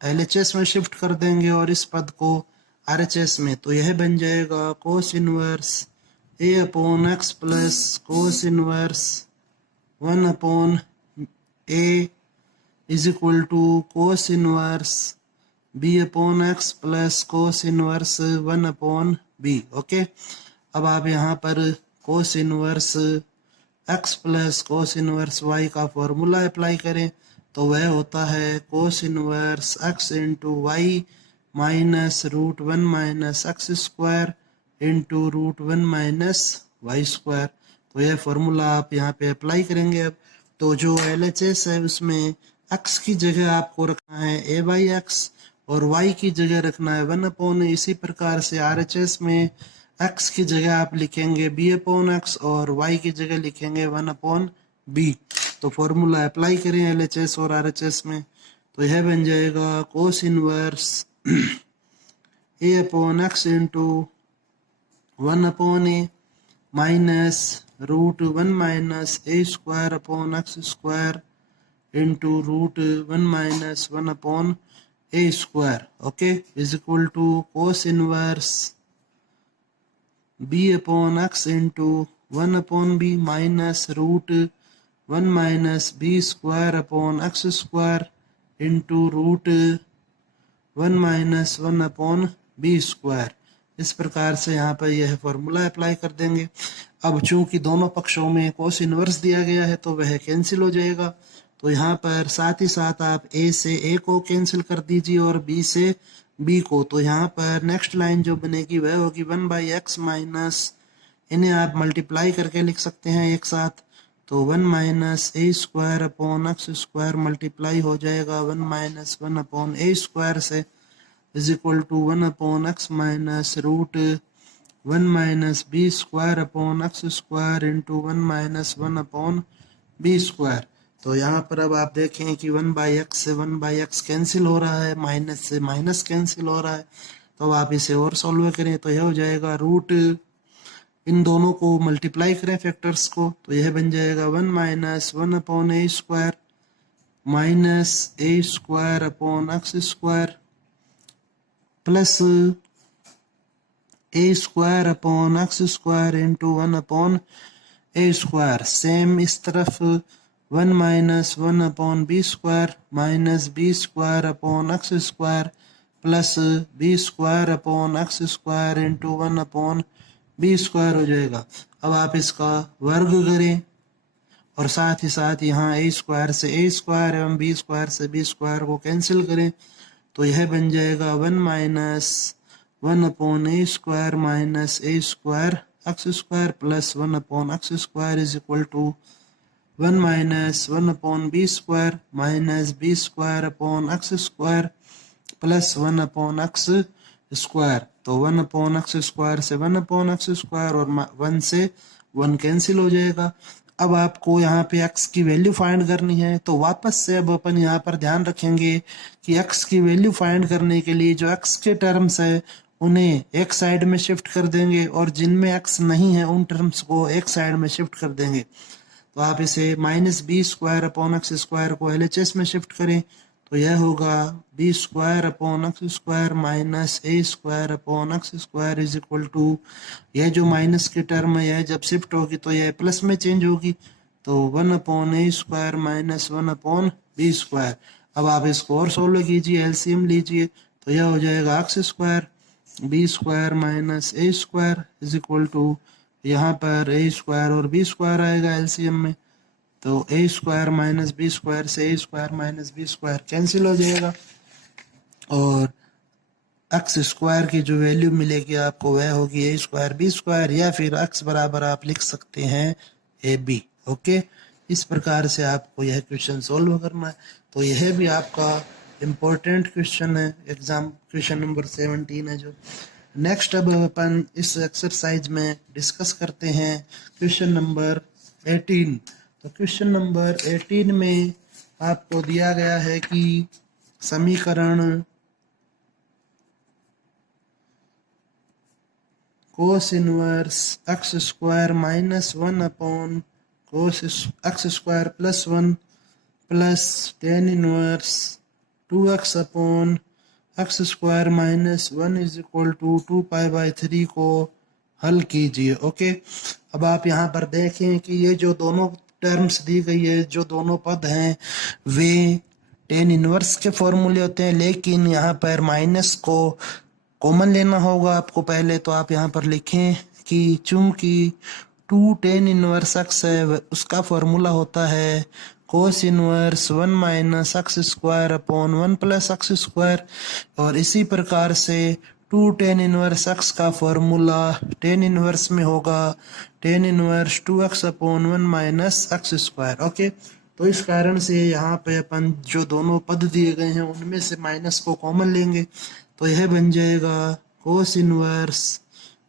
LHS में शिफ्ट कर देंगे और इस पद को RHS में। तो यह बन जाएगा cos inverse a upon x plus cos inverse 1 upon a is equal to cos inverse b upon x plus cos inverse 1 upon b। Okay, अब आप यहाँ पर cos inverse x plus cos inverse y का formula apply करें तो वह होता है cos inverse x into y minus root 1 minus x square into root 1 minus y square. तो यह फॉर्मूला आप यहाँ पे अप्लाई करेंगे। अब तो जो LHS है उसमें x की जगह आपको रखना है a बाई एक्स और y की जगह रखना है 1 अपॉन। इसी प्रकार से RHS में x की जगह आप लिखेंगे b अपॉन एक्स और y की जगह लिखेंगे 1 अपॉन b। तो फॉर्मूला अप्लाई करें LHS और RHS में तो यह बन जाएगा cos inverse a upon x into 1 upon a minus root 1 minus a square upon x square into root 1 minus 1 upon a square. Okay, is equal to cos inverse b upon x into 1 upon b minus root 1 minus b square upon x square into root 1 minus 1 upon b square. इस प्रकार से यहाँ पर यह formula apply कर देंगे। अब चूंकि दोनों पक्षों में कोस इनवर्स दिया गया है तो वह कैंसिल हो जाएगा। तो यहाँ पर साथ ही साथ आप a से a को कैंसिल कर दीजिए और b से b को। तो यहाँ पर नेक्स्ट लाइन जो बनेगी वह होगी 1 बाई एक्स माइनस, इन्हें आप मल्टीप्लाई करके लिख सकते हैं एक साथ। तो 1 minus a square upon x square multiply हो जाएगा 1 माइनस 1 अपॉन a स्क्वायर से is equal to 1 upon x minus root 1 minus b square upon x square into 1 minus 1 upon b square. तो यहाँ पर अब आप देखें कि 1 बाई एक्स से 1 बाई एक्स कैंसिल हो रहा है, माइनस से माइनस कैंसिल हो रहा है। तो आप इसे और सॉल्व करें तो यह हो जाएगा रूट, इन दोनों को मल्टीप्लाई करें फैक्टर्स को तो यह बन जाएगा 1 minus 1 upon a square minus a square upon x square plus a square upon x square into 1 upon a square. Same इस तरफ 1 minus 1 upon b square minus b square upon x square plus b square upon x square into 1 upon b square हो जाएगा। अब आप इसका वर्ग करें और साथ ही साथ यहाँ ए स्क्वायर से ए स्क्वायर एवं बी स्क्वायर से बी स्क्वायर को कैंसिल करें तो यह बन जाएगा 1 minus 1 upon a square minus a square x square plus 1 upon x square is equal to 1 minus 1 upon b square minus b square upon x square plus 1 upon x square. तो 1 upon x square से 1 upon x square और 1 से 1 cancel हो जाएगा। अब आपको यहाँ पे x की वैल्यू फाइंड करनी है तो वापस से अब अपन यहाँ पर ध्यान रखेंगे कि x की वैल्यू फाइंड करने के लिए जो x के टर्म्स है उन्हें एक साइड में शिफ्ट कर देंगे और जिनमें x नहीं है उन टर्म्स को एक साइड में शिफ्ट कर देंगे। तो आप इसे minus b square upon x square को LHS में शिफ्ट करें तो यह होगा b square upon x square minus a square upon x square is equal to, यह जो माइनस की टर्म है यह जब शिफ्ट होगी तो यह प्लस में चेंज होगी तो 1 upon a square minus 1 upon b square. अब आप इसको और सोल्व कीजिए, एलसीएम लीजिए तो यह हो जाएगा x square b square minus a square is equal to, यहाँ पर ए स्क्वायर और बी स्क्वायर आएगा एलसीएम में तो a square minus b square से a square minus b square cancel हो जाएगा और एक्स स्क्वायर की जो वैल्यू मिलेगी आपको वह होगी ए स्क्वायर बी स्क्वायर या फिर एक्स बराबर आप लिख सकते हैं ए बी। ओके, इस प्रकार से आपको यह क्वेश्चन सॉल्व करना है। तो यह भी आपका इम्पोर्टेंट क्वेश्चन है, एग्जाम क्वेश्चन नंबर 17 है जो। नेक्स्ट अब अपन इस एक्सरसाइज में डिस्कस करते हैं क्वेश्चन नंबर 18। तो क्वेश्चन नंबर 18 में आपको दिया गया है कि समीकरण cos inverse x square minus 1 upon cos x square plus 1 plus tan inverse 2x upon x square minus 1 is equal to 2π/3 को हल कीजिए। ओके, अब आप यहाँ पर देखें कि ये जो दोनों टर्म्स दी गई है, जो दोनों पद हैं वे टेन इनवर्स के फॉर्मूले होते हैं, लेकिन यहाँ पर माइनस को कॉमन लेना होगा आपको पहले। तो आप यहाँ पर लिखें कि चूंकि 2 टेन इनवर्स एक्स है उसका फॉर्मूला होता है cos inverse 1 minus x square upon 1 plus x square, और इसी प्रकार से 2 टेन इनवर्स एक्स का फॉर्मूला टेन इनवर्स में होगा ten inverse 2x upon 1 minus x square. Okay, तो इस कारण से यहाँ पे अपन जो दोनों पद दिए गए हैं उनमें से माइनस को कॉमन लेंगे तो यह बन जाएगा कोस इनवर्स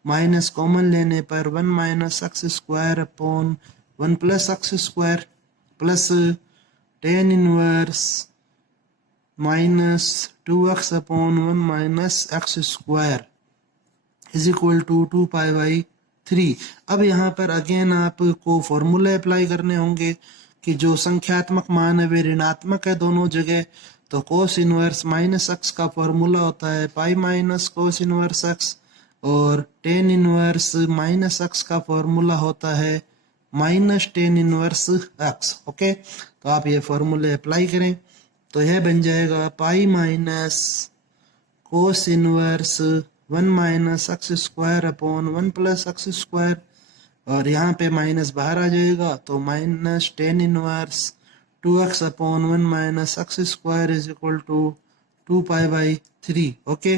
माइनस कॉमन लेने पर 1 minus x square upon 1 plus x square plus tan inverse minus 2x upon 1 minus x square is equal to 2π/3। अब यहाँ पर अगेन आपको फॉर्मूला अप्लाई करने होंगे कि जो संख्यात्मक मान है वे ऋणात्मक है दोनों जगह। तो कोस इनवर्स माइनस एक्स का फॉर्मूला होता है पाई माइनस कोस इनवर्स एक्स, और टेन इनवर्स माइनस एक्स का फॉर्मूला होता है minus tan inverse x. Okay, तो आप ये फॉर्मूले अप्लाई करें तो यह बन जाएगा pi minus cos inverse 1 minus x square upon 1 plus x square, और यहाँ पे माइनस बाहर आ जाएगा तो minus tan inverse 2x upon 1 minus x square is equal to 2π/3। Okay,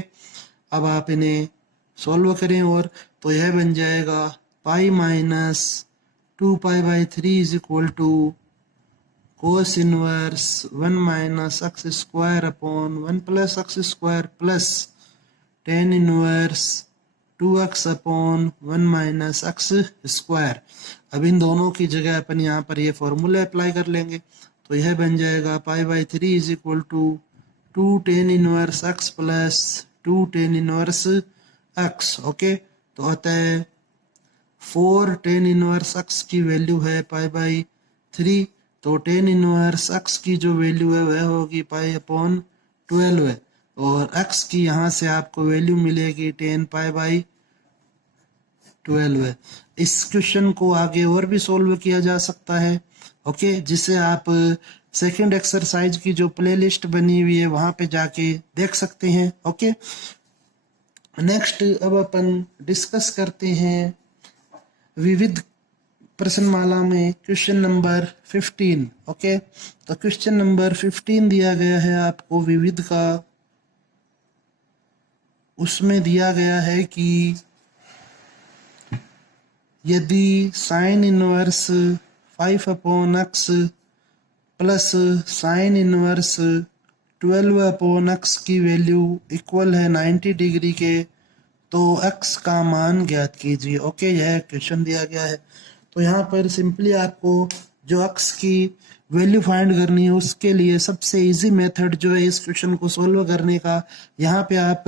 अब आप इन्हें सॉल्व करें और तो यह बन जाएगा pi minus 2π/3 is equal to cos inverse 1 minus x square upon 1 plus x square plus tan inverse 2x upon 1 minus x square. अब इन दोनों की जगह अपन यहाँ पर ये फॉर्मूला अप्लाई कर लेंगे तो यह बन जाएगा π/3 is equal to 2 tan inverse x plus 2 tan inverse x. Okay, तो अतः 4 टेन इनवर्स एक्स की वैल्यू है π/3 तो टेन इनवर्स एक्स की जो वैल्यू है वह होगी पाई अपॉन 12 है, और एक्स की यहाँ से आपको वैल्यू मिलेगी 10 पाई बाई 12 है। इस क्वेश्चन को आगे और भी सोल्व किया जा सकता है, ओके, जिसे आप सेकंड एक्सरसाइज की जो प्लेलिस्ट बनी हुई है वहां पे जाके देख सकते हैं, ओके। नेक्स्ट अब अपन डिस्कस करते हैं विविध प्रश्नमाला में क्वेश्चन नंबर 15, ओके। तो क्वेश्चन नंबर 15 दिया गया है आपको विविध का। उसमें दिया गया है कि यदि sine inverse 5 upon x plus sine inverse 12 upon x की वैल्यू इक्वल है 90 डिग्री के, तो एक्स का मान ज्ञात कीजिए, ओके। यह क्वेश्चन दिया गया है। तो यहाँ पर सिंपली आपको जो एक्स की वैल्यू फाइंड करनी है उसके लिए सबसे इजी मेथड जो है इस क्वेश्चन को सोल्व करने का, यहाँ पे आप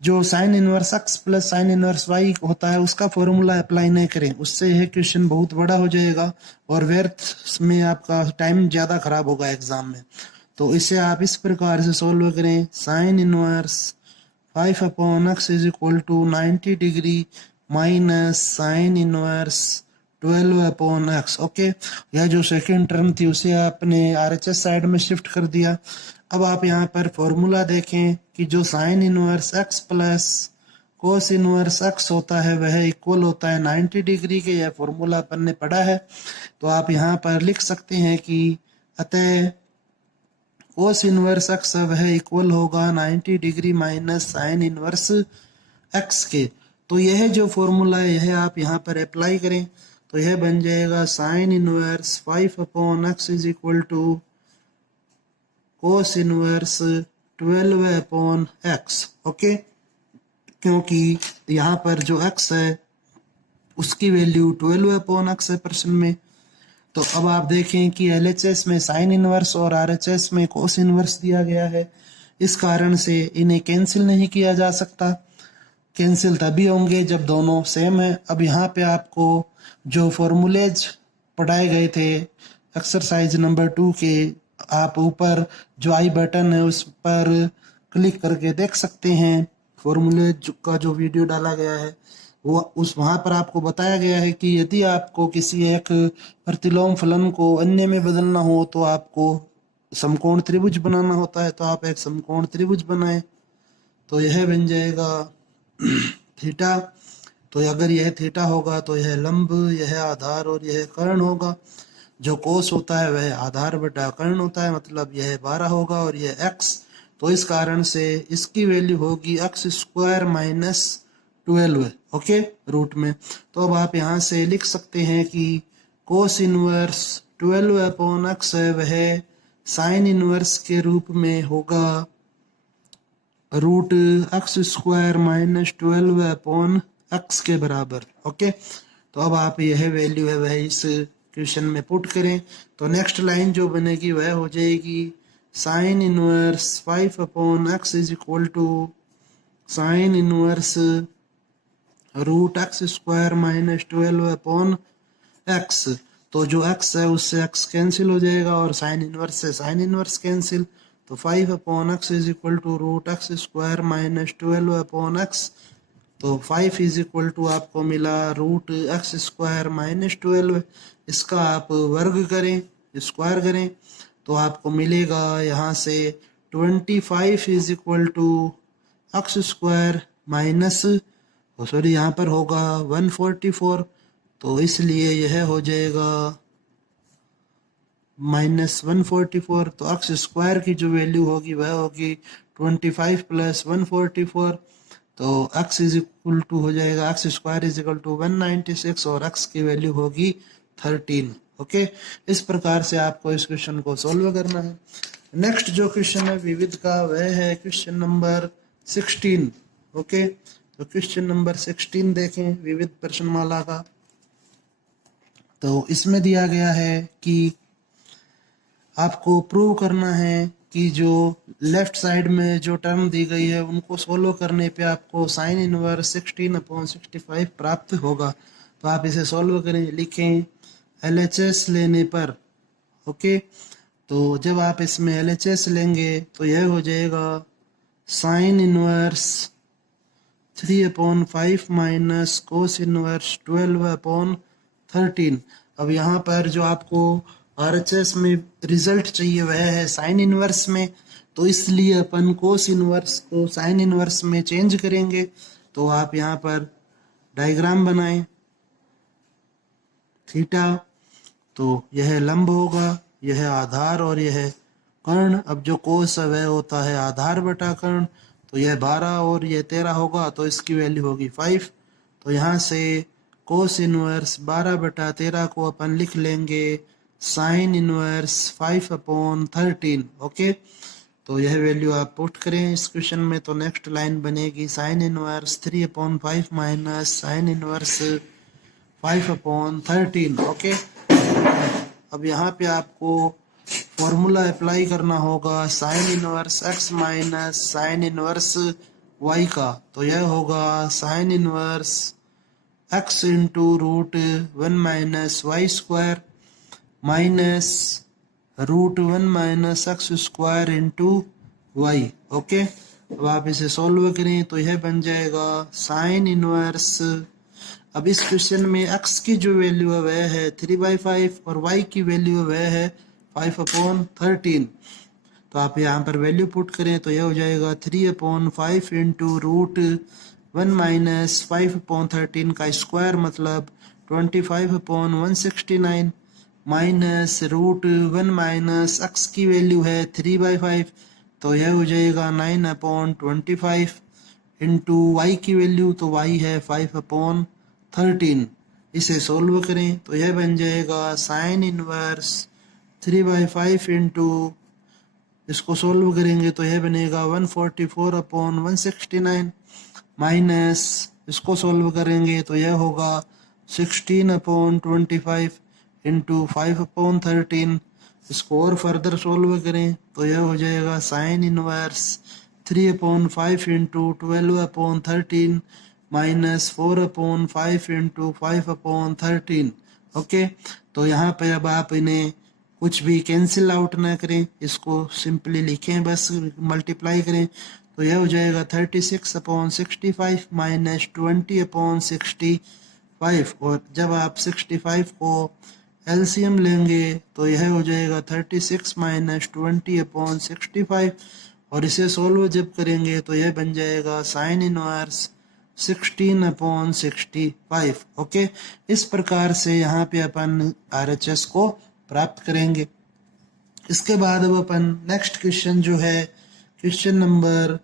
जो sine inverse x plus sine inverse y होता है उसका फॉर्मूला अप्लाई नहीं करें, उससे यह क्वेश्चन बहुत बड़ा हो जाएगा और व्यर्थ में आपका टाइम ज़्यादा खराब होगा एग्जाम में। तो इसे आप इस प्रकार से सोल्व करें, sine inverse 5 upon x is equal to 90 degree minus sine inverse 12 upon x, okay. यह जो सेकेंड टर्म थी उसे आपने आरएचएस साइड में शिफ्ट कर दिया। अब आप यहाँ पर फॉर्मूला देखें कि जो sine inverse x plus cos inverse x होता है वह इक्वल होता है 90 डिग्री के। यह फॉर्मूला अपन ने पढ़ा है, तो आप यहाँ पर लिख सकते हैं कि अतः कोस इनवर्स एक्स वह इक्वल होगा 90 degree minus sine inverse x के। तो यह जो फॉर्मूला है यह आप यहाँ पर अप्लाई करें, तो यह बन जाएगा sine inverse 5 upon x is equal to cos inverse 12 upon x, okay. क्योंकि यहाँ पर जो एक्स है उसकी वैल्यू 12 अपॉन एक्स है प्रश्न में। तो अब आप देखें कि एलएचएस में साइन इनवर्स और आरएचएस में कोस इनवर्स दिया गया है, इस कारण से इन्हें कैंसिल नहीं किया जा सकता। कैंसिल तभी होंगे जब दोनों सेम है। अब यहाँ पे आपको जो फॉर्मूलेज पढ़ाए गए थे एक्सरसाइज नंबर 2 के, आप ऊपर जो आई बटन है उस पर क्लिक करके देख सकते हैं। फॉर्मूलेज का जो वीडियो डाला गया है वो उस वहाँ पर आपको बताया गया है कि यदि आपको किसी एक प्रतिलोम फलन को अन्य में बदलना हो तो आपको समकोण त्रिभुज बनाना होता है, तो आप एक समकोण त्रिभुज बनाएं। तो यह बन जाएगा थीटा। तो अगर यह थीटा होगा तो यह लंब, यह आधार और यह कर्ण होगा। जो कोस होता है वह आधार बटा कर्ण होता है, मतलब यह 12 होगा और यह एक्स। तो इस कारण से इसकी वैल्यू होगी x square minus 12, okay, root में। तो अब आप यहाँ से लिख सकते हैं कि कोस इनवर्स 12 अपॉन एक्स है वह साइन इनवर्स के रूप में होगा root x square minus 12 upon x के बराबर, ओके। तो अब आप यह वैल्यू है वह इस क्वेश्चन में पुट करें, तो नेक्स्ट लाइन जो बनेगी वह हो जाएगी sine inverse 5 upon x is equal to sine inverse root x square minus 12 upon x. तो जो एक्स है उससे एक्स कैंसिल हो जाएगा और साइन इनवर्स से साइन इनवर्स कैंसिल। तो 5 upon x is equal to root x square minus 12 upon x. तो 5 इज इक्वल टू आपको मिला रूट एक्स स्क्वायर माइनस 12। इसका आप वर्ग करें, स्क्वायर करें, तो आपको मिलेगा यहाँ से 25 is equal to x square minus, sorry यहाँ पर होगा 144, तो इसलिए यह हो जाएगा माइनस 144। तो एक्स स्क्वायर की जो वैल्यू होगी वह होगी 25 प्लस 144। तो x इज इक्वल टू हो जाएगा x square is equal to 196 और x की वैल्यू होगी 13, ओके। इस प्रकार से आपको इस क्वेश्चन को सॉल्व करना है। नेक्स्ट जो क्वेश्चन है विविध का वह है क्वेश्चन नंबर 16, ओके। तो क्वेश्चन नंबर 16 देखें विविध प्रश्नमाला का। तो इसमें दिया गया है कि आपको प्रूव करना है कि जो लेफ्ट साइड में जो टर्म दी गई है उनको सोल्व करने पे आपको साइन इनवर्स 16/65 प्राप्त होगा। तो आप इसे सोल्व करें, लिखें LHS लेने पर ओके, तो जब आप इसमें LHS लेंगे तो यह हो जाएगा sine inverse 3/5 minus cos inverse 12/13। अब यहाँ पर जो आपको RHS में रिजल्ट चाहिए वह है साइन इनवर्स में, तो इसलिए अपन कोस इनवर्स को साइन इनवर्स में चेंज करेंगे। तो आप यहाँ पर डायग्राम बनाएं थीटा, तो यह लंब होगा, यह आधार और यह कर्ण। अब जो कोस है वह होता है आधार बटा कर्ण, तो यह 12 और यह 13 होगा, तो इसकी वैल्यू होगी 5। तो यहाँ से कोस इनवर्स 12/13 को अपन लिख लेंगे साइन इनवर्स 5/13। ओके, तो यह वैल्यू आप पुट करें इस क्वेश्चन में, तो नेक्स्ट लाइन बनेगी sine inverse 3/5 minus sine inverse 5/13। Okay, अब यहाँ पे आपको फॉर्मूला अप्लाई करना होगा sine inverse x minus sine inverse y का, तो यह होगा sine inverse x into √1 minus y square minus √1 minus x square into y. Okay, अब आप इसे सॉल्व करें तो यह बन जाएगा साइन इनवर्स। अब इस क्वेश्चन में x की जो वैल्यू है वह है 3/5 और y की वैल्यू वह है 5/13। तो आप यहाँ पर वैल्यू पुट करें तो यह हो जाएगा 3/5 इंटू √1 माइनस 5/13 का स्क्वायर मतलब 25/169 माइनस √1 माइनस x की वैल्यू है 3/5, तो यह हो जाएगा 9/25 इंटू y की वैल्यू, तो y है 5/13। इसे सोल्व करें तो यह बन जाएगा साइन इनवर्स 3/5 इंटू, इसको सोल्व करेंगे तो यह बनेगा 144/169 माइनस, इसको सोल्व करेंगे तो यह होगा 16/25 इंटू 5/13। इसको और फर्दर सोल्व करें तो यह हो जाएगा sine inverse 3/5 into 12/13 minus 4/5 into 5/13। Okay, तो यहाँ पे अब आप इन्हें कुछ भी कैंसिल आउट ना करें, इसको सिंपली लिखें, बस मल्टीप्लाई करें तो यह हो जाएगा 36/65 माइनस 20/65। और जब आप 65 को LCM लेंगे तो यह हो जाएगा 36 माइनस 20/65, और इसे सोल्व जब करेंगे तो यह बन जाएगा साइन इनवर्स 16/65। ओके, इस प्रकार से यहाँ पे अपन RHS को प्राप्त करेंगे। इसके बाद अब अपन नेक्स्ट क्वेश्चन जो है क्वेश्चन नंबर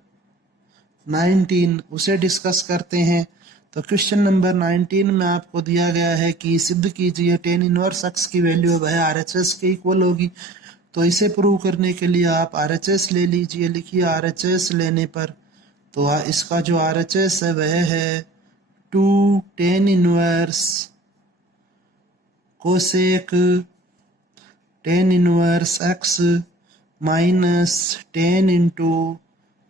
19 उसे डिस्कस करते हैं। तो क्वेश्चन नंबर 19 में आपको दिया गया है कि सिद्ध कीजिए tan इनवर्स x की वैल्यू वह RHS के इक्वल होगी। तो इसे प्रूव करने के लिए आप RHS ले लीजिए, लिखिए RHS लेने पर तो इसका जो RHS है वह है 2 tan inverse cosec tan inverse x minus tan into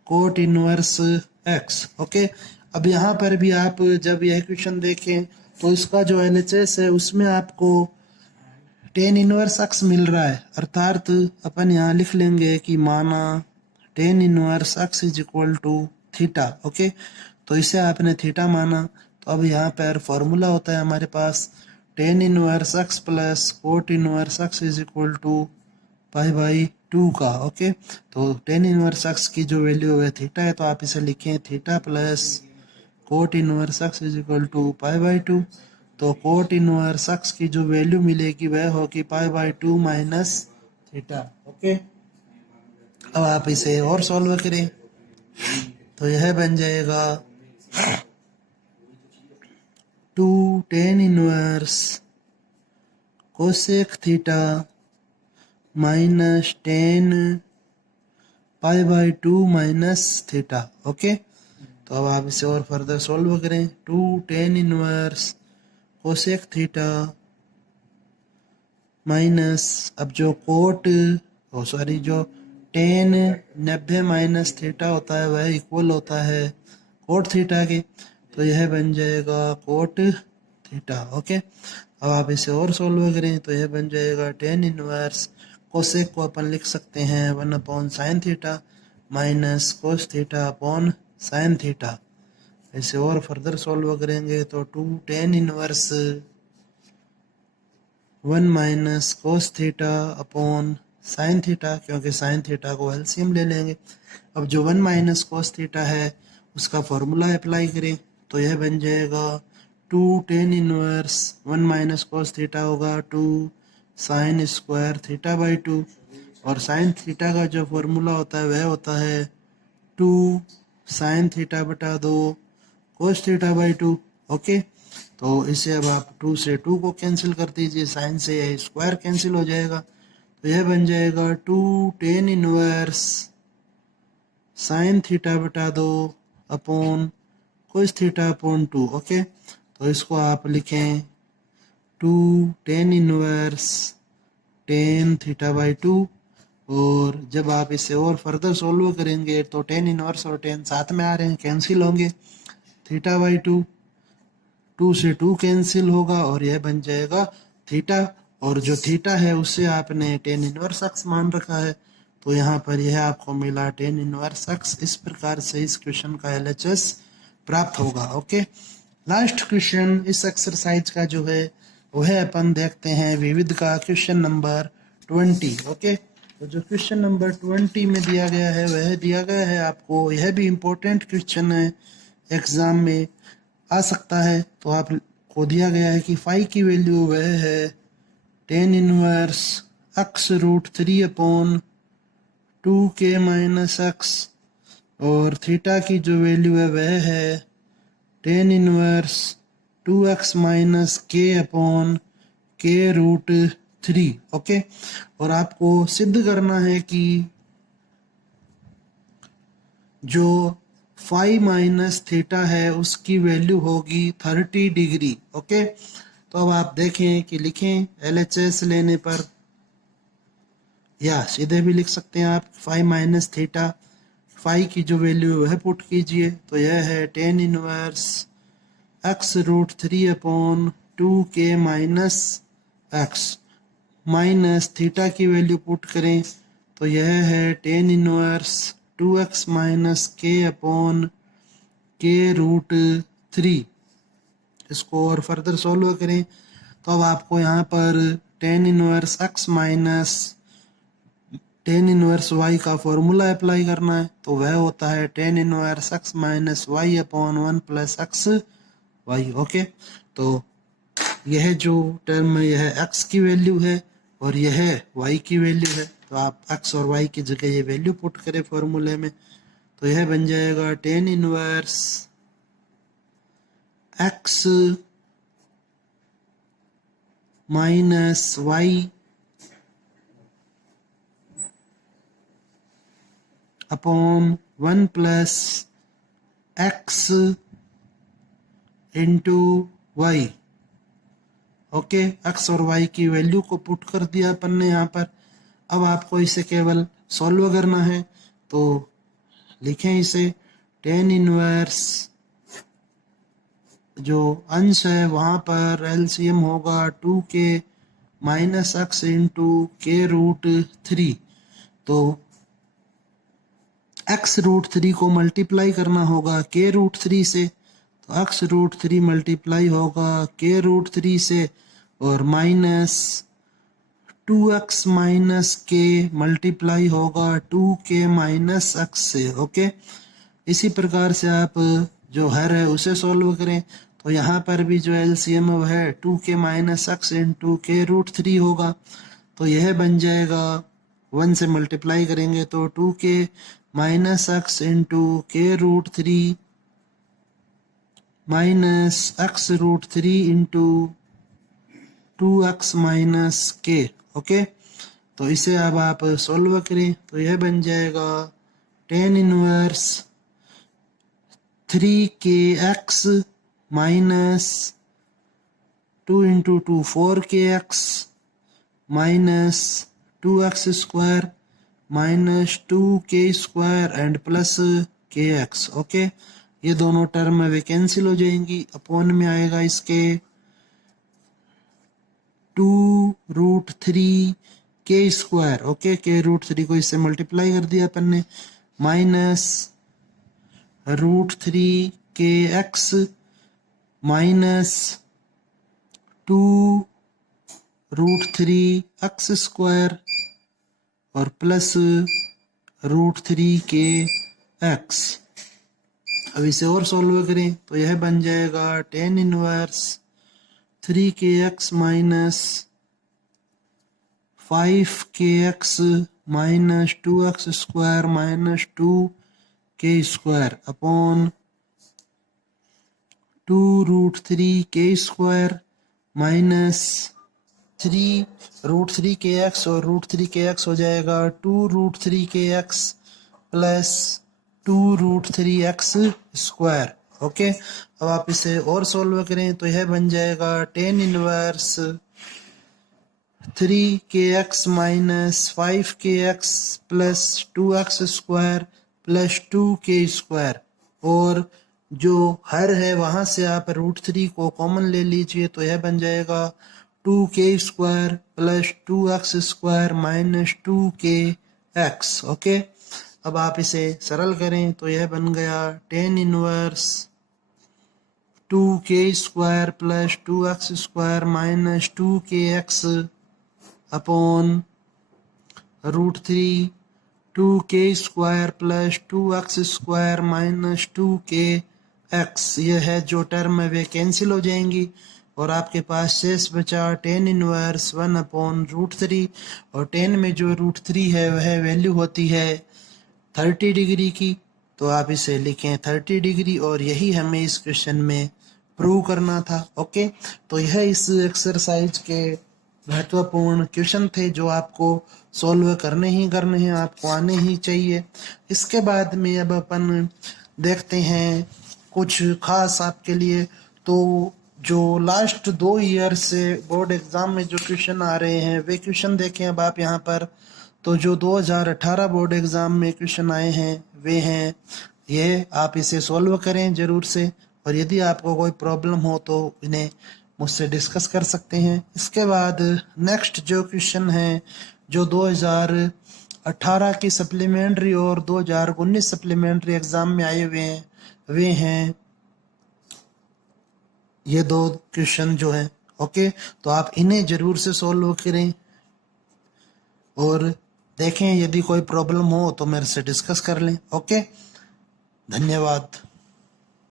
coat inverse x। Okay, अब यहाँ पर भी आप जब यह क्वेश्चन देखें तो इसका जो LHS है उसमें आपको tan इनवर्स x मिल रहा है, अर्थात अपन यहाँ लिख लेंगे कि माना tan inverse x is equal to theta. Okay, तो इसे आपने थीटा माना, तो अब यहाँ पर फॉर्मूला होता है हमारे पास tan inverse x plus cot inverse x is equal to π/2 का। ओके, तो tan इनवर्स x की जो वैल्यू है थीटा है, तो आप इसे लिखें theta plus cot inverse x is equal to π/2। तो कोट इनवर्स x की जो वैल्यू मिलेगी वह होगी π/2 माइनस थीटा। ओके, अब आप इसे और सॉल्व करें तो यह बन जाएगा 2 tan inverse cosec theta minus tan π/2 minus theta. Okay, तो अब आप इसे और फर्दर सॉल्व करें 2 tan inverse cosec theta minus, अब जो कोट जो tan 90 माइनस थीटा होता है वह इक्वल होता है कोट थीटा के, तो यह बन जाएगा कोट थीटा। ओके, अब आप इसे और सोल्व करें तो यह बन जाएगा टेन इनवर्स कोसेक को अपन लिख सकते हैं 1/sin theta minus cos theta upon sine theta. इसे और फर्दर सोल्व करेंगे तो 2 tan inverse 1 minus cos theta upon sine theta, क्योंकि साइन थीटा को एलसीएम ले लेंगे। अब जो 1 माइनस कोस थीटा है उसका फॉर्मूला अप्लाई करें तो यह बन जाएगा 2 tan inverse 1 minus cos theta होगा 2 साइन स्क्वायर थीटा बाई 2, और साइन थीटा का जो फॉर्मूला होता है वह होता है 2 साइन थीटा बटा 2 कोस थीटा बाई 2। ओके, तो इसे अब आप 2 से 2 को कैंसिल कर दीजिए, साइन से यह स्क्वायर कैंसिल हो जाएगा, तो यह बन जाएगा 2 टेन इनवर्स साइन थीटा बटा 2 upon cos theta upon 2। Okay, तो इसको आप लिखें 2 tan inverse tan theta by 2, और जब आप इसे और फर्दर सोल्व करेंगे तो टेन इनवर्स और टेन साथ में आ रहे हैं, कैंसिल होंगे, थीटा बाई 2, 2 से 2 कैंसिल होगा और यह बन जाएगा थीटा, और जो थीटा है उससे आपने टेन इनवर्स एक्स मान रखा है, तो यहाँ पर यह आपको मिला टेन इनवर्स एक्स। इस प्रकार से इस क्वेश्चन का एलएचएस प्राप्त होगा। ओके, लास्ट क्वेश्चन इस एक्सरसाइज का जो है वह अपन देखते हैं विविध का क्वेश्चन नंबर 20। ओके, तो जो क्वेश्चन नंबर 20 में दिया गया है वह दिया गया है आपको, यह भी इम्पोर्टेंट क्वेश्चन है, एग्जाम में आ सकता है। तो आपको दिया गया है कि फाई की वैल्यू वह है tan inverse x root 3 upon 2k minus x, और थीटा की जो वैल्यू है वह है tan inverse 2x minus k upon k root 3। Okay, और आपको सिद्ध करना है कि जो फाई माइनस थीटा है उसकी वैल्यू होगी 30 डिग्री। ओके, तो अब आप देखें कि लिखें एलएचएस लेने पर, या सीधे भी लिख सकते हैं आप, फाई माइनस थीटा, फाई की जो वैल्यू है वह पुट कीजिए, तो यह है tan inverse x root 3 upon 2k minus x, minus theta की वैल्यू पुट करें तो यह है tan inverse 2x minus k upon k root 3। इसको और फर्दर सोल्व करें तो अब आपको यहाँ पर tan inverse x minus tan inverse y का फॉर्मूला अप्लाई करना है, तो वह होता है tan inverse x minus y upon 1 plus x y. Okay, तो यह जो टर्म है यह x की वैल्यू है और यह y की वैल्यू है, तो आप x और y की जगह ये वैल्यू पुट करें फॉर्मूले में, तो यह बन जाएगा tan inverse x minus y upon 1 plus x into y. Okay, x और वाई की वैल्यू को पुट कर दिया अपन ने यहाँ पर। अब आपको इसे केवल सॉल्व करना है, तो लिखें इसे टेन इनवर्स जो अंश है वहाँ पर एलसीएम होगा 2k minus x into k root 3, तो x रूट 3 को मल्टीप्लाई करना होगा k रूट 3 से, तो x रूट 3 मल्टीप्लाई होगा k रूट 3 से, और minus 2x minus k multiply होगा 2k माइनस x से। ओके, इसी प्रकार से आप जो हर है उसे सॉल्व करें, तो यहाँ पर भी जो एलसीएम है 2k minus x into k root 3 होगा, तो यह बन जाएगा 1 से मल्टीप्लाई करेंगे तो 2k minus x into k root 3 minus x root 3 into 2x minus k। Okay, तो इसे अब आप सॉल्व करें तो यह बन जाएगा tan inverse 3kx minus 2 into 2 4kx minus 2x square minus 2k square and plus kx। Okay, ये दोनों टर्म वे कैंसिल हो जाएंगी, अपॉन में आएगा इसके 2√3 ओके, के रूट 3 को इससे मल्टीप्लाई कर दिया अपन ने, माइनस √3 माइनस 2√3 और प्लस √3 अब इसे और सॉल्व करें तो यह बन जाएगा tan inverse 3 minus 5 minus 2 minus 2 upon 2√3 minus 3√3 और √3 हो जाएगा 2√3 प्लस 2√3 ओके। अब आप इसे और सॉल्व करें तो यह बन जाएगा tan inverse 3 minus 5 plus 2 plus 2 और जो हर है वहां से आप √3 को कॉमन ले लीजिए तो यह बन जाएगा 2 प्लस 2 माइनस 2 ओके। अब आप इसे सरल करें तो यह बन गया tan inverse 2 plus 2 minus 2 upon √3 2 plus 2 minus 2 यह है जो टर्म है वे कैंसिल हो जाएंगी और आपके पास शेष बचा tan इनवर्स 1/√3 और tan में जो √3 है वह वैल्यू होती है 30 डिग्री की, तो आप इसे लिखें 30 डिग्री और यही हमें इस क्वेश्चन में प्रूव करना था ओके। तो यह इस एक्सरसाइज के महत्वपूर्ण क्वेश्चन थे जो आपको सॉल्व करने हैं, आपको आने ही चाहिए। इसके बाद में अब अपन देखते हैं कुछ खास आपके लिए, तो जो लास्ट 2 ईयर से बोर्ड एग्जाम में जो क्वेश्चन आ रहे हैं वे क्वेश्चन देखें अब आप यहाँ पर। तो जो 2018 बोर्ड एग्जाम में क्वेश्चन आए हैं वे हैं ये, आप इसे सॉल्व करें जरूर से, और यदि आपको कोई प्रॉब्लम हो तो इन्हें मुझसे डिस्कस कर सकते हैं। इसके बाद नेक्स्ट जो क्वेश्चन है जो 2018 की सप्लीमेंट्री और 2019 सप्लीमेंट्री एग्जाम में आए हुए हैं वे हैं ये 2 क्वेश्चन जो हैं ओके। तो आप इन्हें जरूर से सॉल्व करें और देखें, यदि कोई प्रॉब्लम हो तो मेरे से डिस्कस कर लें ओके। धन्यवाद।